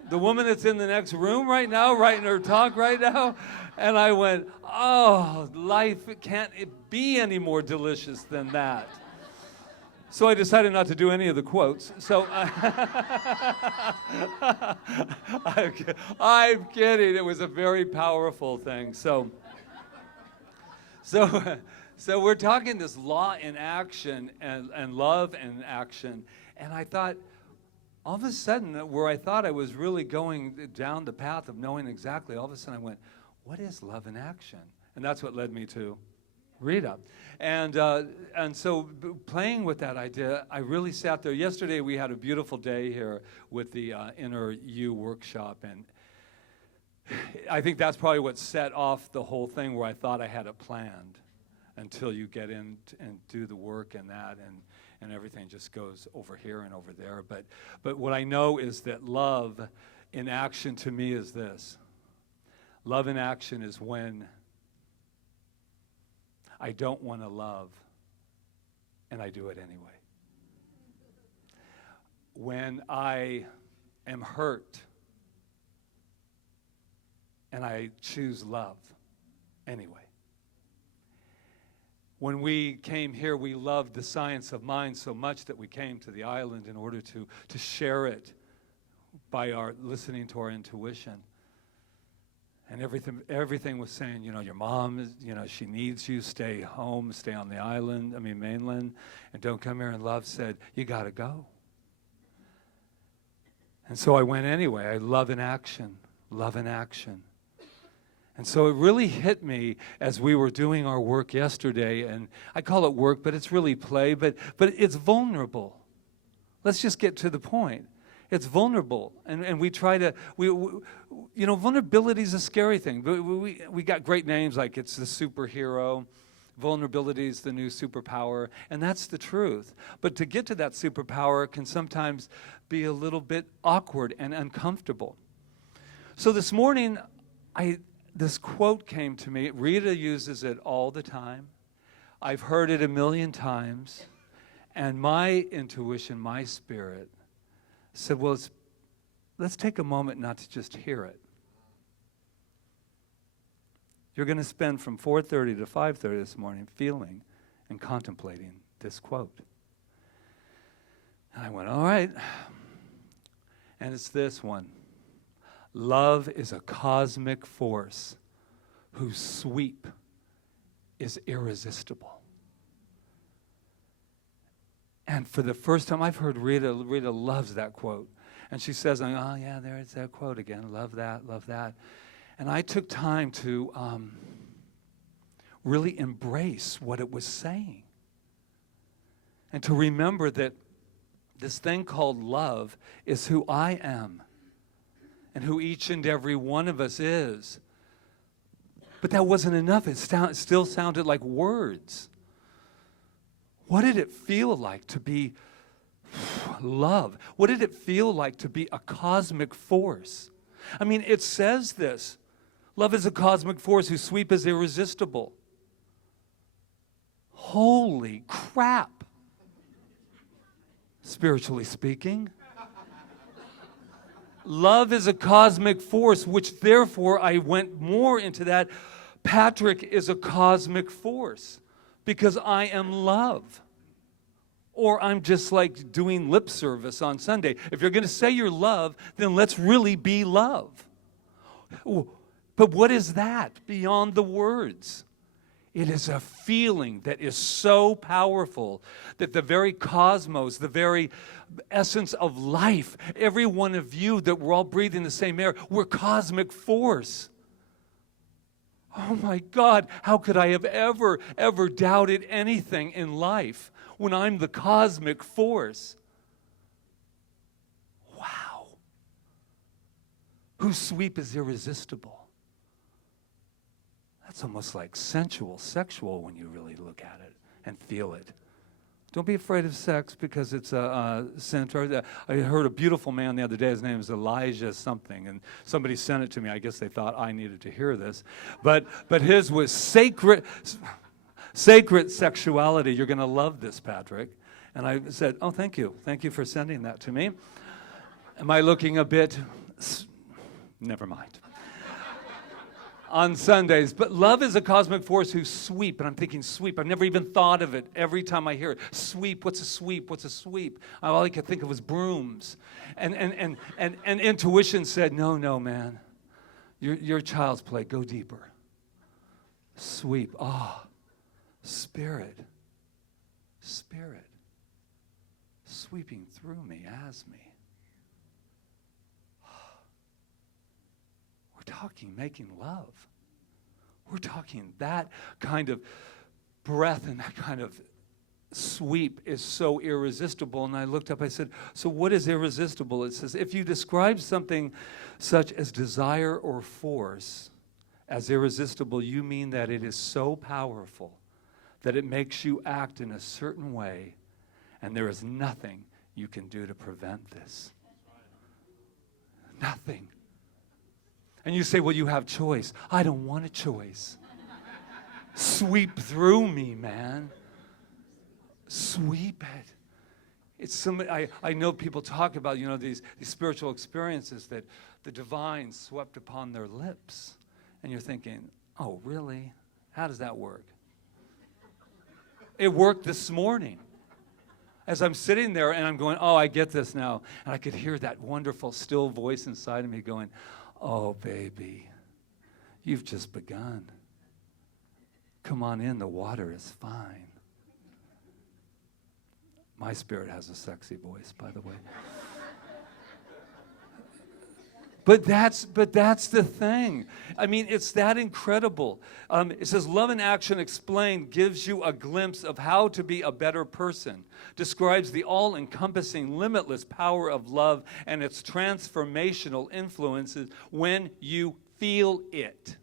The woman that's in the next room right now, writing her talk right now? And I went, oh, life can't be any more delicious than that. So I decided not to do any of the quotes. So I'm kidding. It was a very powerful thing. So we're talking this law in action and love in action. And I thought, all of a sudden, where I thought I was really going down the path of knowing exactly, all of a sudden I went, what is love in action? And that's what led me to Rita. And so playing with that idea, I really sat there. Yesterday we had a beautiful day here with the Inner You workshop, and I think that's probably what set off the whole thing where I thought I had it planned until you get in and do the work and that, and everything just goes over here and over there. But what I know is that love in action to me is this. Love in action is when I don't want to love, and I do it anyway. When I am hurt, and I choose love anyway. When we came here, we loved the science of mind so much that we came to the island in order to share it by our listening to our intuition. And everything was saying, your mom is, she needs you, stay home, stay on the mainland, and don't come here. And love said, you got to go. And so I went anyway. I love in action, love in action. And so it really hit me as we were doing our work yesterday, and I call it work, but it's really play, but it's vulnerable. Let's just get to the point. It's vulnerable, and we try to, vulnerability is a scary thing. We got great names like it's the superhero, vulnerability is the new superpower, and that's the truth. But to get to that superpower can sometimes be a little bit awkward and uncomfortable. So this morning, this quote came to me. Rita uses it all the time. I've heard it a million times, and my intuition, my spirit, said, well, let's take a moment not to just hear it. You're going to spend from 4:30 to 5:30 this morning feeling and contemplating this quote. And I went, all right. And it's this one. Love is a cosmic force whose sweep is irresistible. And for the first time, I've heard Rita loves that quote. And she says, oh yeah, there's that quote again, love that, love that. And I took time to really embrace what it was saying. And to remember that this thing called love is who I am and who each and every one of us is. But that wasn't enough. It still sounded like words. What did it feel like to be love? What did it feel like to be a cosmic force? I mean, it says this. Love is a cosmic force whose sweep is irresistible. Holy crap. Spiritually speaking. Love is a cosmic force, which therefore I went more into that. Patrick is a cosmic force because I am love. Or I'm just like doing lip service on Sunday. If you're going to say you're love, then let's really be love. But what is that beyond the words? It is a feeling that is so powerful that the very cosmos, the very essence of life, every one of you, that we're all breathing the same air, we're cosmic force. Oh my God, how could I have ever doubted anything in life when I'm the cosmic force? Wow. Whose sweep is irresistible. That's almost like sensual, sexual when you really look at it and feel it. Don't be afraid of sex because it's a center. I heard a beautiful man the other day. His name is Elijah something, and somebody sent it to me. I guess they thought I needed to hear this. But his was sacred sexuality. You're going to love this, Patrick. And I said, oh, thank you. Thank you for sending that to me. Am I looking a bit... Never mind. On Sundays. But love is a cosmic force whose sweep, and I'm thinking sweep. I've never even thought of it every time I hear it. Sweep, what's a sweep? What's a sweep? All I could think of was brooms. And intuition said, no, man. Your child's play, go deeper. Sweep, spirit. Sweeping through me, as me. We're talking making love. We're talking that kind of breath and that kind of sweep is so irresistible. And I looked up, I said, so what is irresistible? It says, if you describe something such as desire or force as irresistible, you mean that it is so powerful that it makes you act in a certain way, and there is nothing you can do to prevent this. Nothing. And you say, well, you have choice. I don't want a choice. Sweep through me, man. Sweep it. It's somebody, I know people talk about, these spiritual experiences that the divine swept upon their lips. And you're thinking, oh, really? How does that work? It worked this morning. As I'm sitting there and I'm going, oh, I get this now. And I could hear that wonderful still voice inside of me going, oh, baby, you've just begun. Come on in, the water is fine. My spirit has a sexy voice, by the way. But that's the thing. I mean, it's that incredible. It says, love in action explained gives you a glimpse of how to be a better person. Describes the all-encompassing, limitless power of love and its transformational influences when you feel it.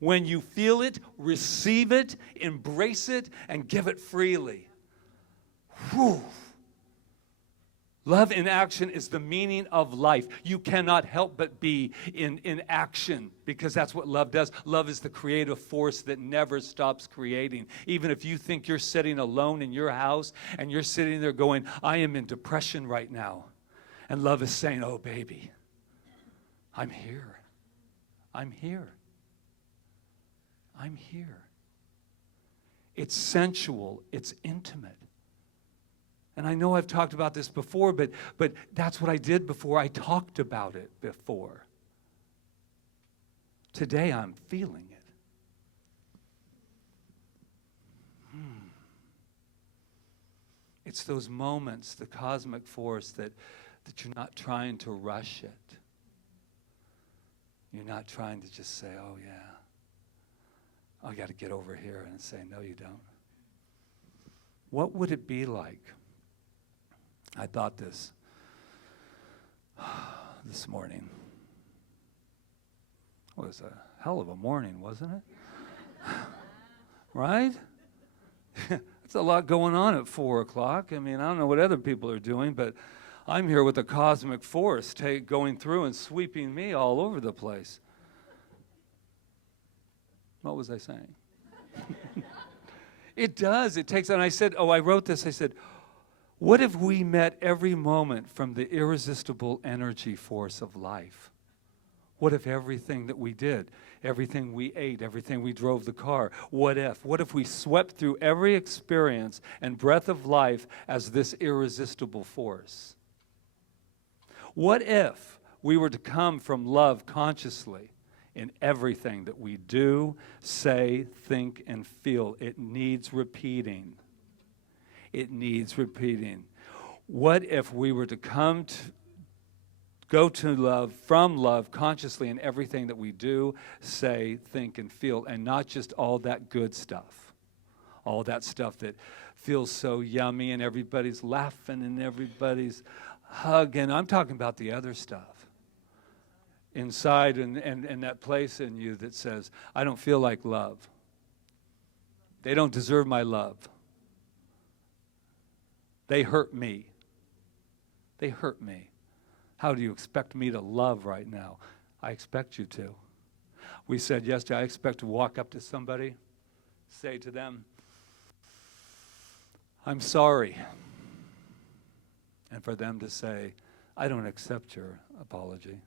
When you feel it, receive it, embrace it, and give it freely. Whew. Love in action is the meaning of life. You cannot help but be in action because that's what love does. Love is the creative force that never stops creating. Even if you think you're sitting alone in your house and you're sitting there going, I am in depression right now. And love is saying, oh, baby, I'm here. I'm here. I'm here. It's sensual. It's intimate. And I know I've talked about this before, but that's what I did before. I talked about it before. Today I'm feeling it. It's those moments, the cosmic force, that you're not trying to rush it. You're not trying to just say, oh yeah, I got to get over here and say, no you don't. What would it be like? I thought this morning. It was a hell of a morning, wasn't it? Right? That's a lot going on at 4 o'clock. I mean, I don't know what other people are doing, but I'm here with a cosmic force going through and sweeping me all over the place. What was I saying? It does. It takes, and I said, I wrote this. I said, what if we met every moment from the irresistible energy force of life? What if everything that we did, everything we ate, everything we drove the car, what if we swept through every experience and breath of life as this irresistible force? What if we were to come from love consciously in everything that we do, say, think, and feel? It needs repeating. It needs repeating. What if we were to go to love, from love, consciously in everything that we do, say, think, and feel, and not just all that good stuff, all that stuff that feels so yummy and everybody's laughing and everybody's hugging. I'm talking about the other stuff inside and that place in you that says, I don't feel like love. They don't deserve my love. They hurt me. They hurt me. How do you expect me to love right now? I expect you to. We said yesterday, I expect to walk up to somebody, say to them, I'm sorry. And for them to say, I don't accept your apology.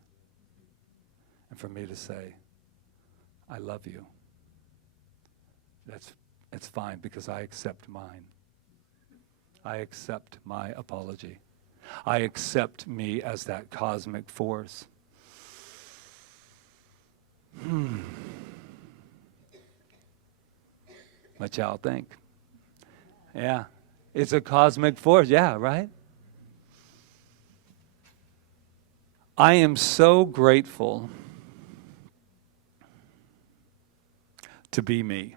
And for me to say, I love you. It's fine because I accept mine. I accept my apology. I accept me as that cosmic force. What y'all think? Yeah, it's a cosmic force. Yeah, right? I am so grateful to be me.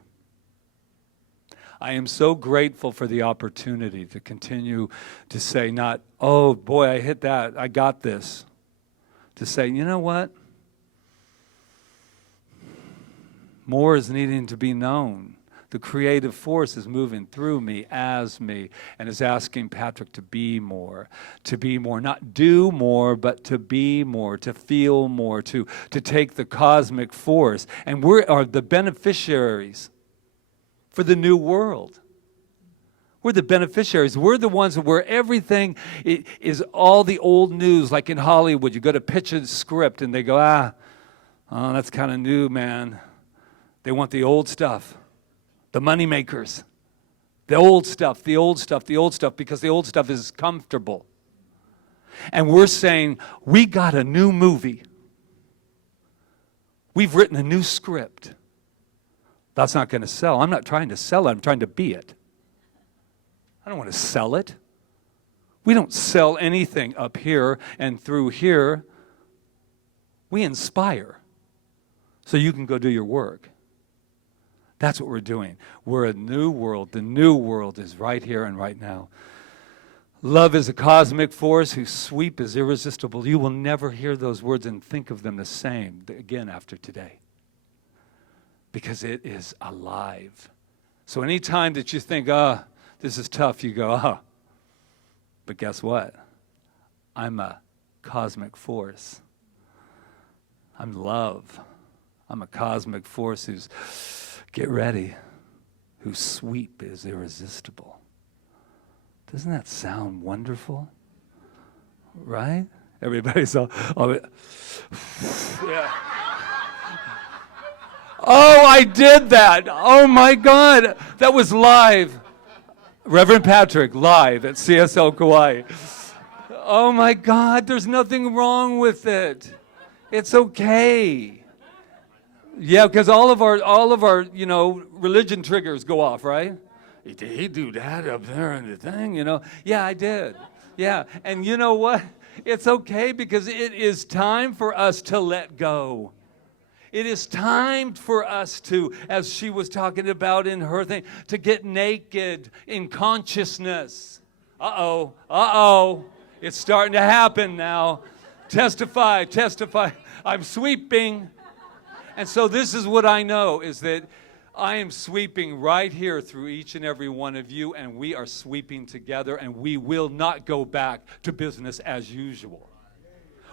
I am so grateful for the opportunity to continue to say not, oh boy, I hit that, I got this. To say, you know what? More is needing to be known. The creative force is moving through me, as me, and is asking Patrick to be more, not do more, but to be more, to feel more, to take the cosmic force. And we are the beneficiaries for the new world. We're the beneficiaries. We're the ones where everything is all the old news, like in Hollywood. You go to pitch a script and they go, Oh, that's kind of new, man. They want the old stuff, the money makers, the old stuff, the old stuff, the old stuff, because the old stuff is comfortable. And we're saying, we got a new movie. We've written a new script. That's not going to sell. I'm not trying to sell it. I'm trying to be it. I don't want to sell it. We don't sell anything up here and through here. We inspire so you can go do your work. That's what we're doing. We're a new world. The new world is right here and right now. Love is a cosmic force whose sweep is irresistible. You will never hear those words and think of them the same again after today, because it is alive. So anytime that you think, this is tough, you go, but guess what? I'm a cosmic force. I'm love. I'm a cosmic force who's, get ready, whose sweep is irresistible. Doesn't that sound wonderful? Right? Everybody's all yeah. Oh, I did that. Oh my God. That was live. Reverend Patrick, live at CSL Kauai. Oh my God, there's nothing wrong with it. It's okay. Yeah, because all of our, religion triggers go off, right? Did he do that up there in the thing, Yeah, I did. Yeah, and you know what? It's okay, because it is time for us to let go. It is time for us to, as she was talking about in her thing, to get naked in consciousness. Uh-oh. It's starting to happen now. Testify. I'm sweeping. And so this is what I know, is that I am sweeping right here through each and every one of you, and we are sweeping together, and we will not go back to business as usual.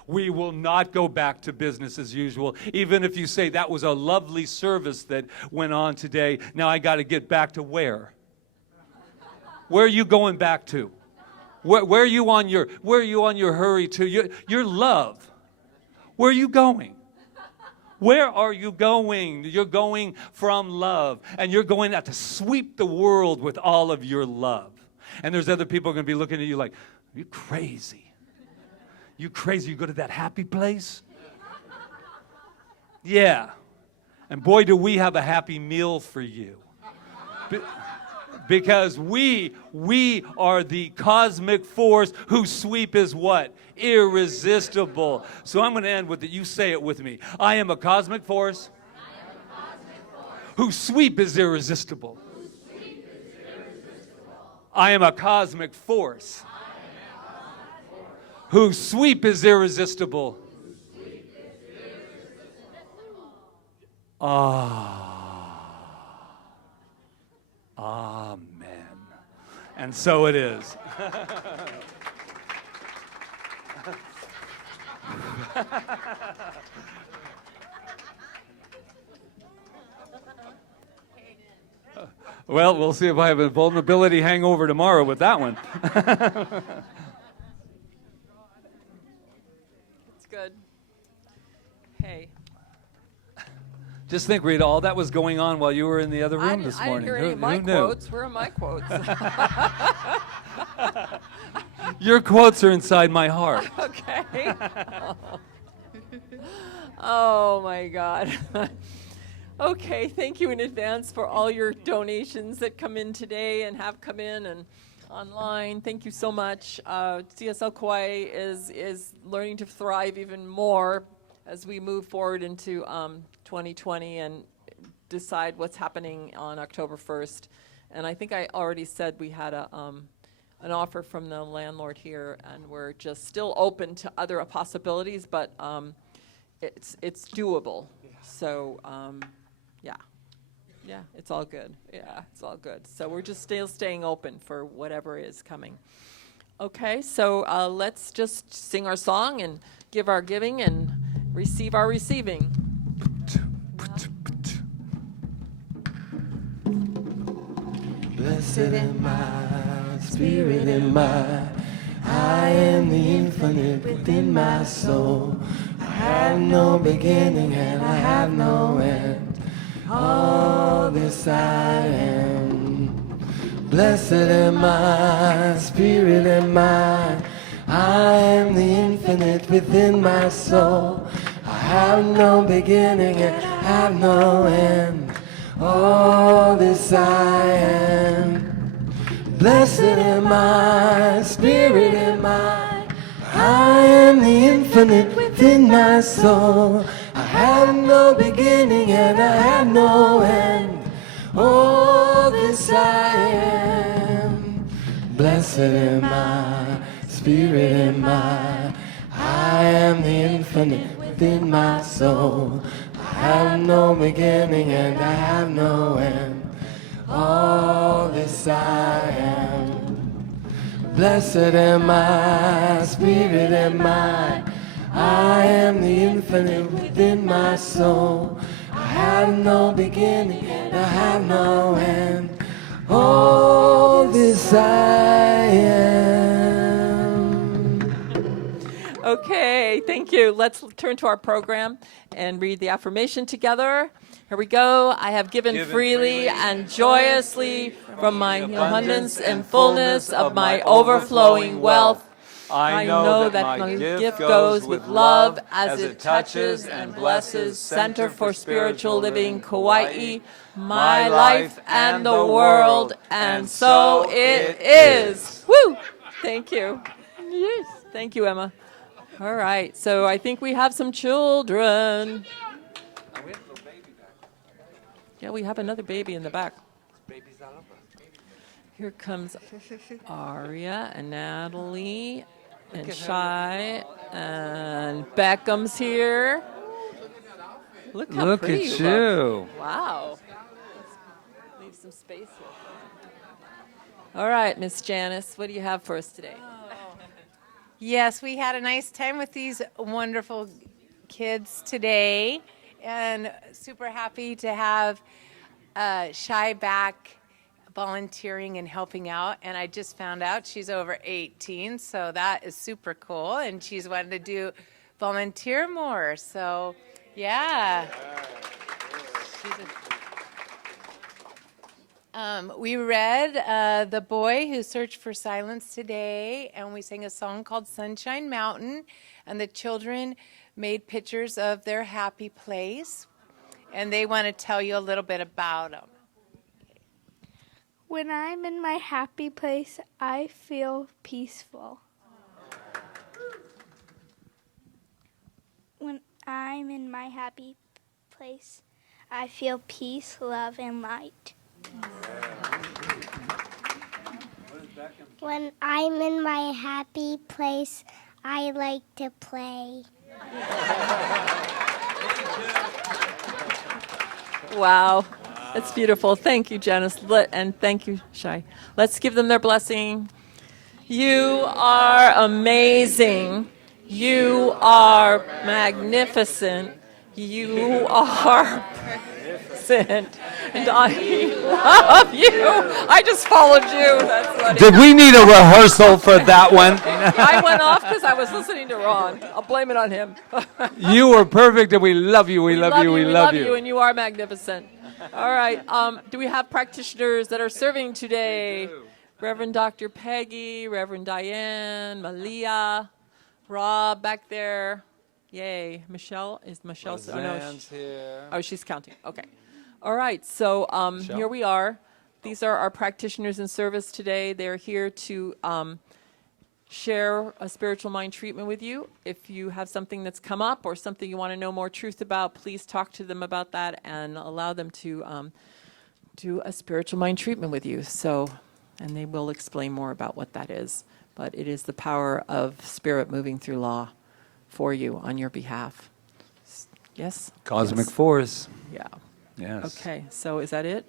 We will not go back to business as usual. Even if you say that was a lovely service that went on today, now I got to get back to where? Where are you going back to? Where are you on your hurry to? Your love. Where are you going? Where are you going? You're going from love, and you're going out to sweep the world with all of your love. And there's other people going to be looking at you like, you crazy. You crazy. You go to that happy place? Yeah. And boy, do we have a happy meal for you. Because we are the cosmic force whose sweep is what? Irresistible. So I'm going to end with it. You say it with me. I am a cosmic force, whose sweep is irresistible. I am a cosmic force, whose sweep is irresistible. Amen. And so it is. Well, we'll see if I have a vulnerability hangover tomorrow with that one. It's good. Hey. Just think, Rita, all that was going on while you were in the other room this morning. I didn't hear any of my quotes. Where are my quotes? Your quotes are inside my heart. Okay. Oh, my God. Okay, thank you in advance for all your donations that come in today and have come in and online. Thank you so much. CSL Kauai is learning to thrive even more as we move forward into 2020 and decide what's happening on October 1st. And I think I already said we had an offer from the landlord here, and we're just still open to other possibilities, but it's doable. So yeah, it's all good. Yeah, it's all good. So we're just still staying open for whatever is coming. Okay, so let's just sing our song and give our giving and receive our receiving. Blessed am I, spirit am I am the infinite within my soul. I have no beginning and I have no end. All this I am. Blessed am I, spirit am I am the infinite within my soul. I have no beginning and I have no end. All this I am. Blessed am I, spirit am I am the infinite within my soul. I have no beginning and I have no end. All this I am. Blessed am I, spirit am I am the infinite within my soul. I have no beginning and I have no end. All this I am. Blessed am I, spirit am I am the infinite within my soul. I have no beginning and I have no end. All this I am. Okay, thank you. Let's turn to our program and read the affirmation together. Here we go. I have given freely and joyously from my abundance and fullness of my overflowing wealth. I know that my gift goes with love as it touches and blesses Center for Spiritual Living Kauai, my life and the world, and so it is. Woo! Thank you. Yes. Thank you, Emma. All right, so I think we have some children. Yeah, we have another baby in the back. Here comes Aria and Natalie and Shai and Beckham's here. Look how pretty at you look. you. Wow. Let's leave some space here. All right, Miss Janice, what do you have for us today? Yes, we had a nice time with these wonderful kids today, and super happy to have Shai back volunteering and helping out. And I just found out she's over 18, so that is super cool, and she's wanted to do volunteer more. So, yeah. We read The Boy Who Searched for Silence today, and we sang a song called Sunshine Mountain, and the children made pictures of their happy place, and they want to tell you a little bit about them. When I'm in my happy place, I feel peaceful. When I'm in my happy place, I feel peace, love, and light. When I'm in my happy place, I like to play. Wow, that's beautiful. Thank you, Janice, and thank you, Shai. Let's give them their blessing. You are amazing. You are magnificent. You are magnificent. And I love you. I just followed you. That's funny. Did we need a rehearsal for that one? I went off because I was listening to Ron. I'll blame it on him. You were perfect, and we love you. We love you. We love you, and you are magnificent. All right. Do we have practitioners that are serving today? Reverend Dr. Peggy, Reverend Diane, Malia, Rob back there. Yay. Michelle? Is Michelle? Oh, she's counting. Okay. All right. So here we are. These are our practitioners in service today. They're here to share a spiritual mind treatment with you. If you have something that's come up or something you want to know more truth about, please talk to them about that and allow them to do a spiritual mind treatment with you. So, and they will explain more about what that is. But it is the power of spirit moving through law for you on your behalf. Yes? Cosmic Yes. force. Yeah. Yes. Okay, so is that it?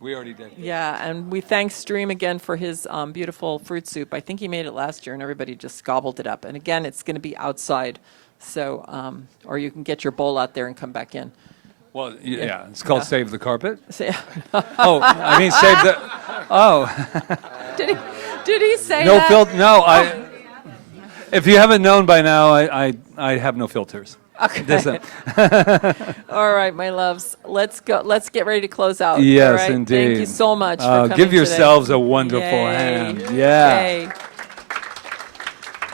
We already did. Yeah, and we thank Stream again for his beautiful fruit soup. I think he made it last year, and everybody just gobbled it up. And again, it's going to be outside, so or you can get your bowl out there and come back in. Well, yeah, it's called Save the Carpet. Oh, I mean Save the. Oh. Did he say No that? filter. No, If you haven't known by now, I have no filters. Okay. This, All right, my loves. Let's go. Let's get ready to close out. Yes, all right? indeed. Thank you so much for coming give today. yourselves a wonderful Yay. hand. Yeah. Yay.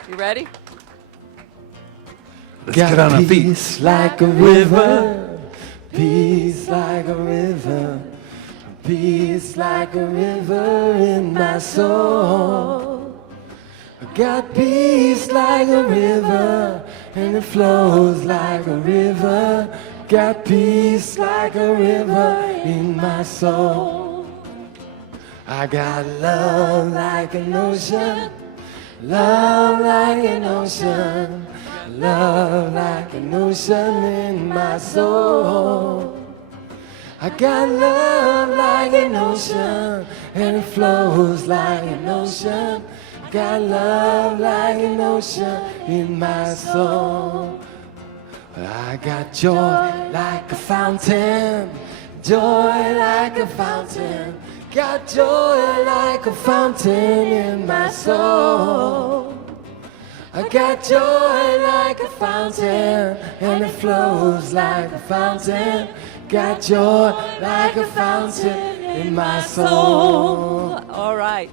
You ready? Let's get on our feet. Peace like a river, peace like a river, peace like a river in my soul. I got peace like a river, and it flows like a river. Got peace like a river in my soul. I got love like an ocean, love like an ocean, love like an ocean in my soul. I got love like an ocean, and it flows like an ocean. Got love like an ocean in my soul. I got joy like a fountain, joy like a fountain. Got joy like a fountain in my soul. I got joy like a fountain, and it flows like a fountain. Got joy like a fountain in my soul. All right.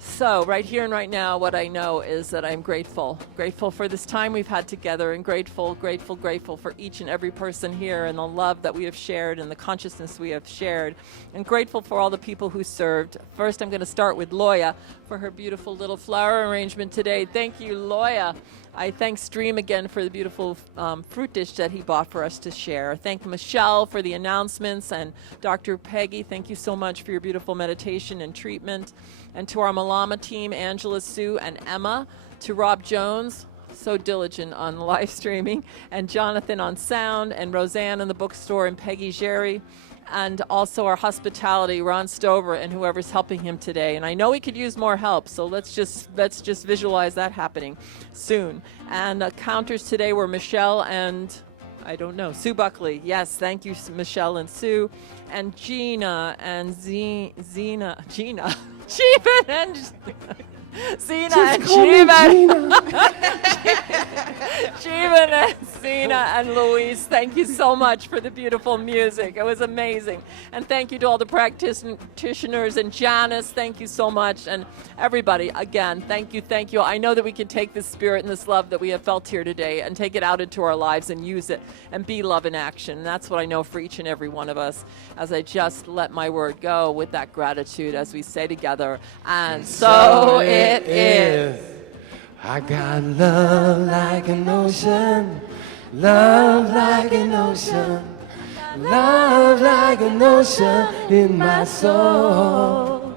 So right here and right now, what I know is that I'm grateful. Grateful for this time we've had together, and grateful for each and every person here, and the love that we have shared and the consciousness we have shared. And grateful for all the people who served. First, I'm going to start with Loya for her beautiful little flower arrangement today. Thank you, Loya. I thank Stream again for the beautiful fruit dish that he bought for us to share. Thank Michelle for the announcements, and Dr. Peggy, thank you so much for your beautiful meditation and treatment. And to our Malama team, Angela, Sue, and Emma. To Rob Jones, so diligent on live streaming, and Jonathan on sound, and Roseanne in the bookstore, and Peggy Jerry. And also our hospitality, Ron Stover, and whoever's helping him today. And I know he could use more help, so let's just visualize that happening soon. And counters today were Michelle and, I don't know, Sue Buckley. Yes, thank you, Michelle and Sue. And Gina and Gina, Jeevan and Zena and Jeevan. Jeevan and Zena and Louise, thank you so much for the beautiful music. It was amazing. And thank you to all the practitioners, and Janice, thank you so much. And everybody, again, thank you. I know that we can take this spirit and this love that we have felt here today and take it out into our lives and use it and be love in action. And that's what I know for each and every one of us, as I just let my word go with that gratitude as we say together, and so it is. I got love like an ocean, love like an ocean, love like an ocean in my soul.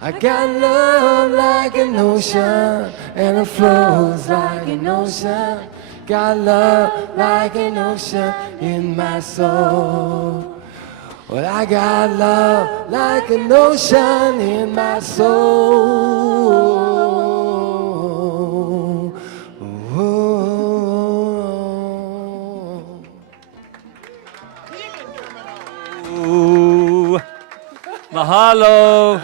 I got love like an ocean, and it flows like an ocean. Got love like an ocean in my soul. Well, I got love like an ocean in my soul. Ooh. Mahalo.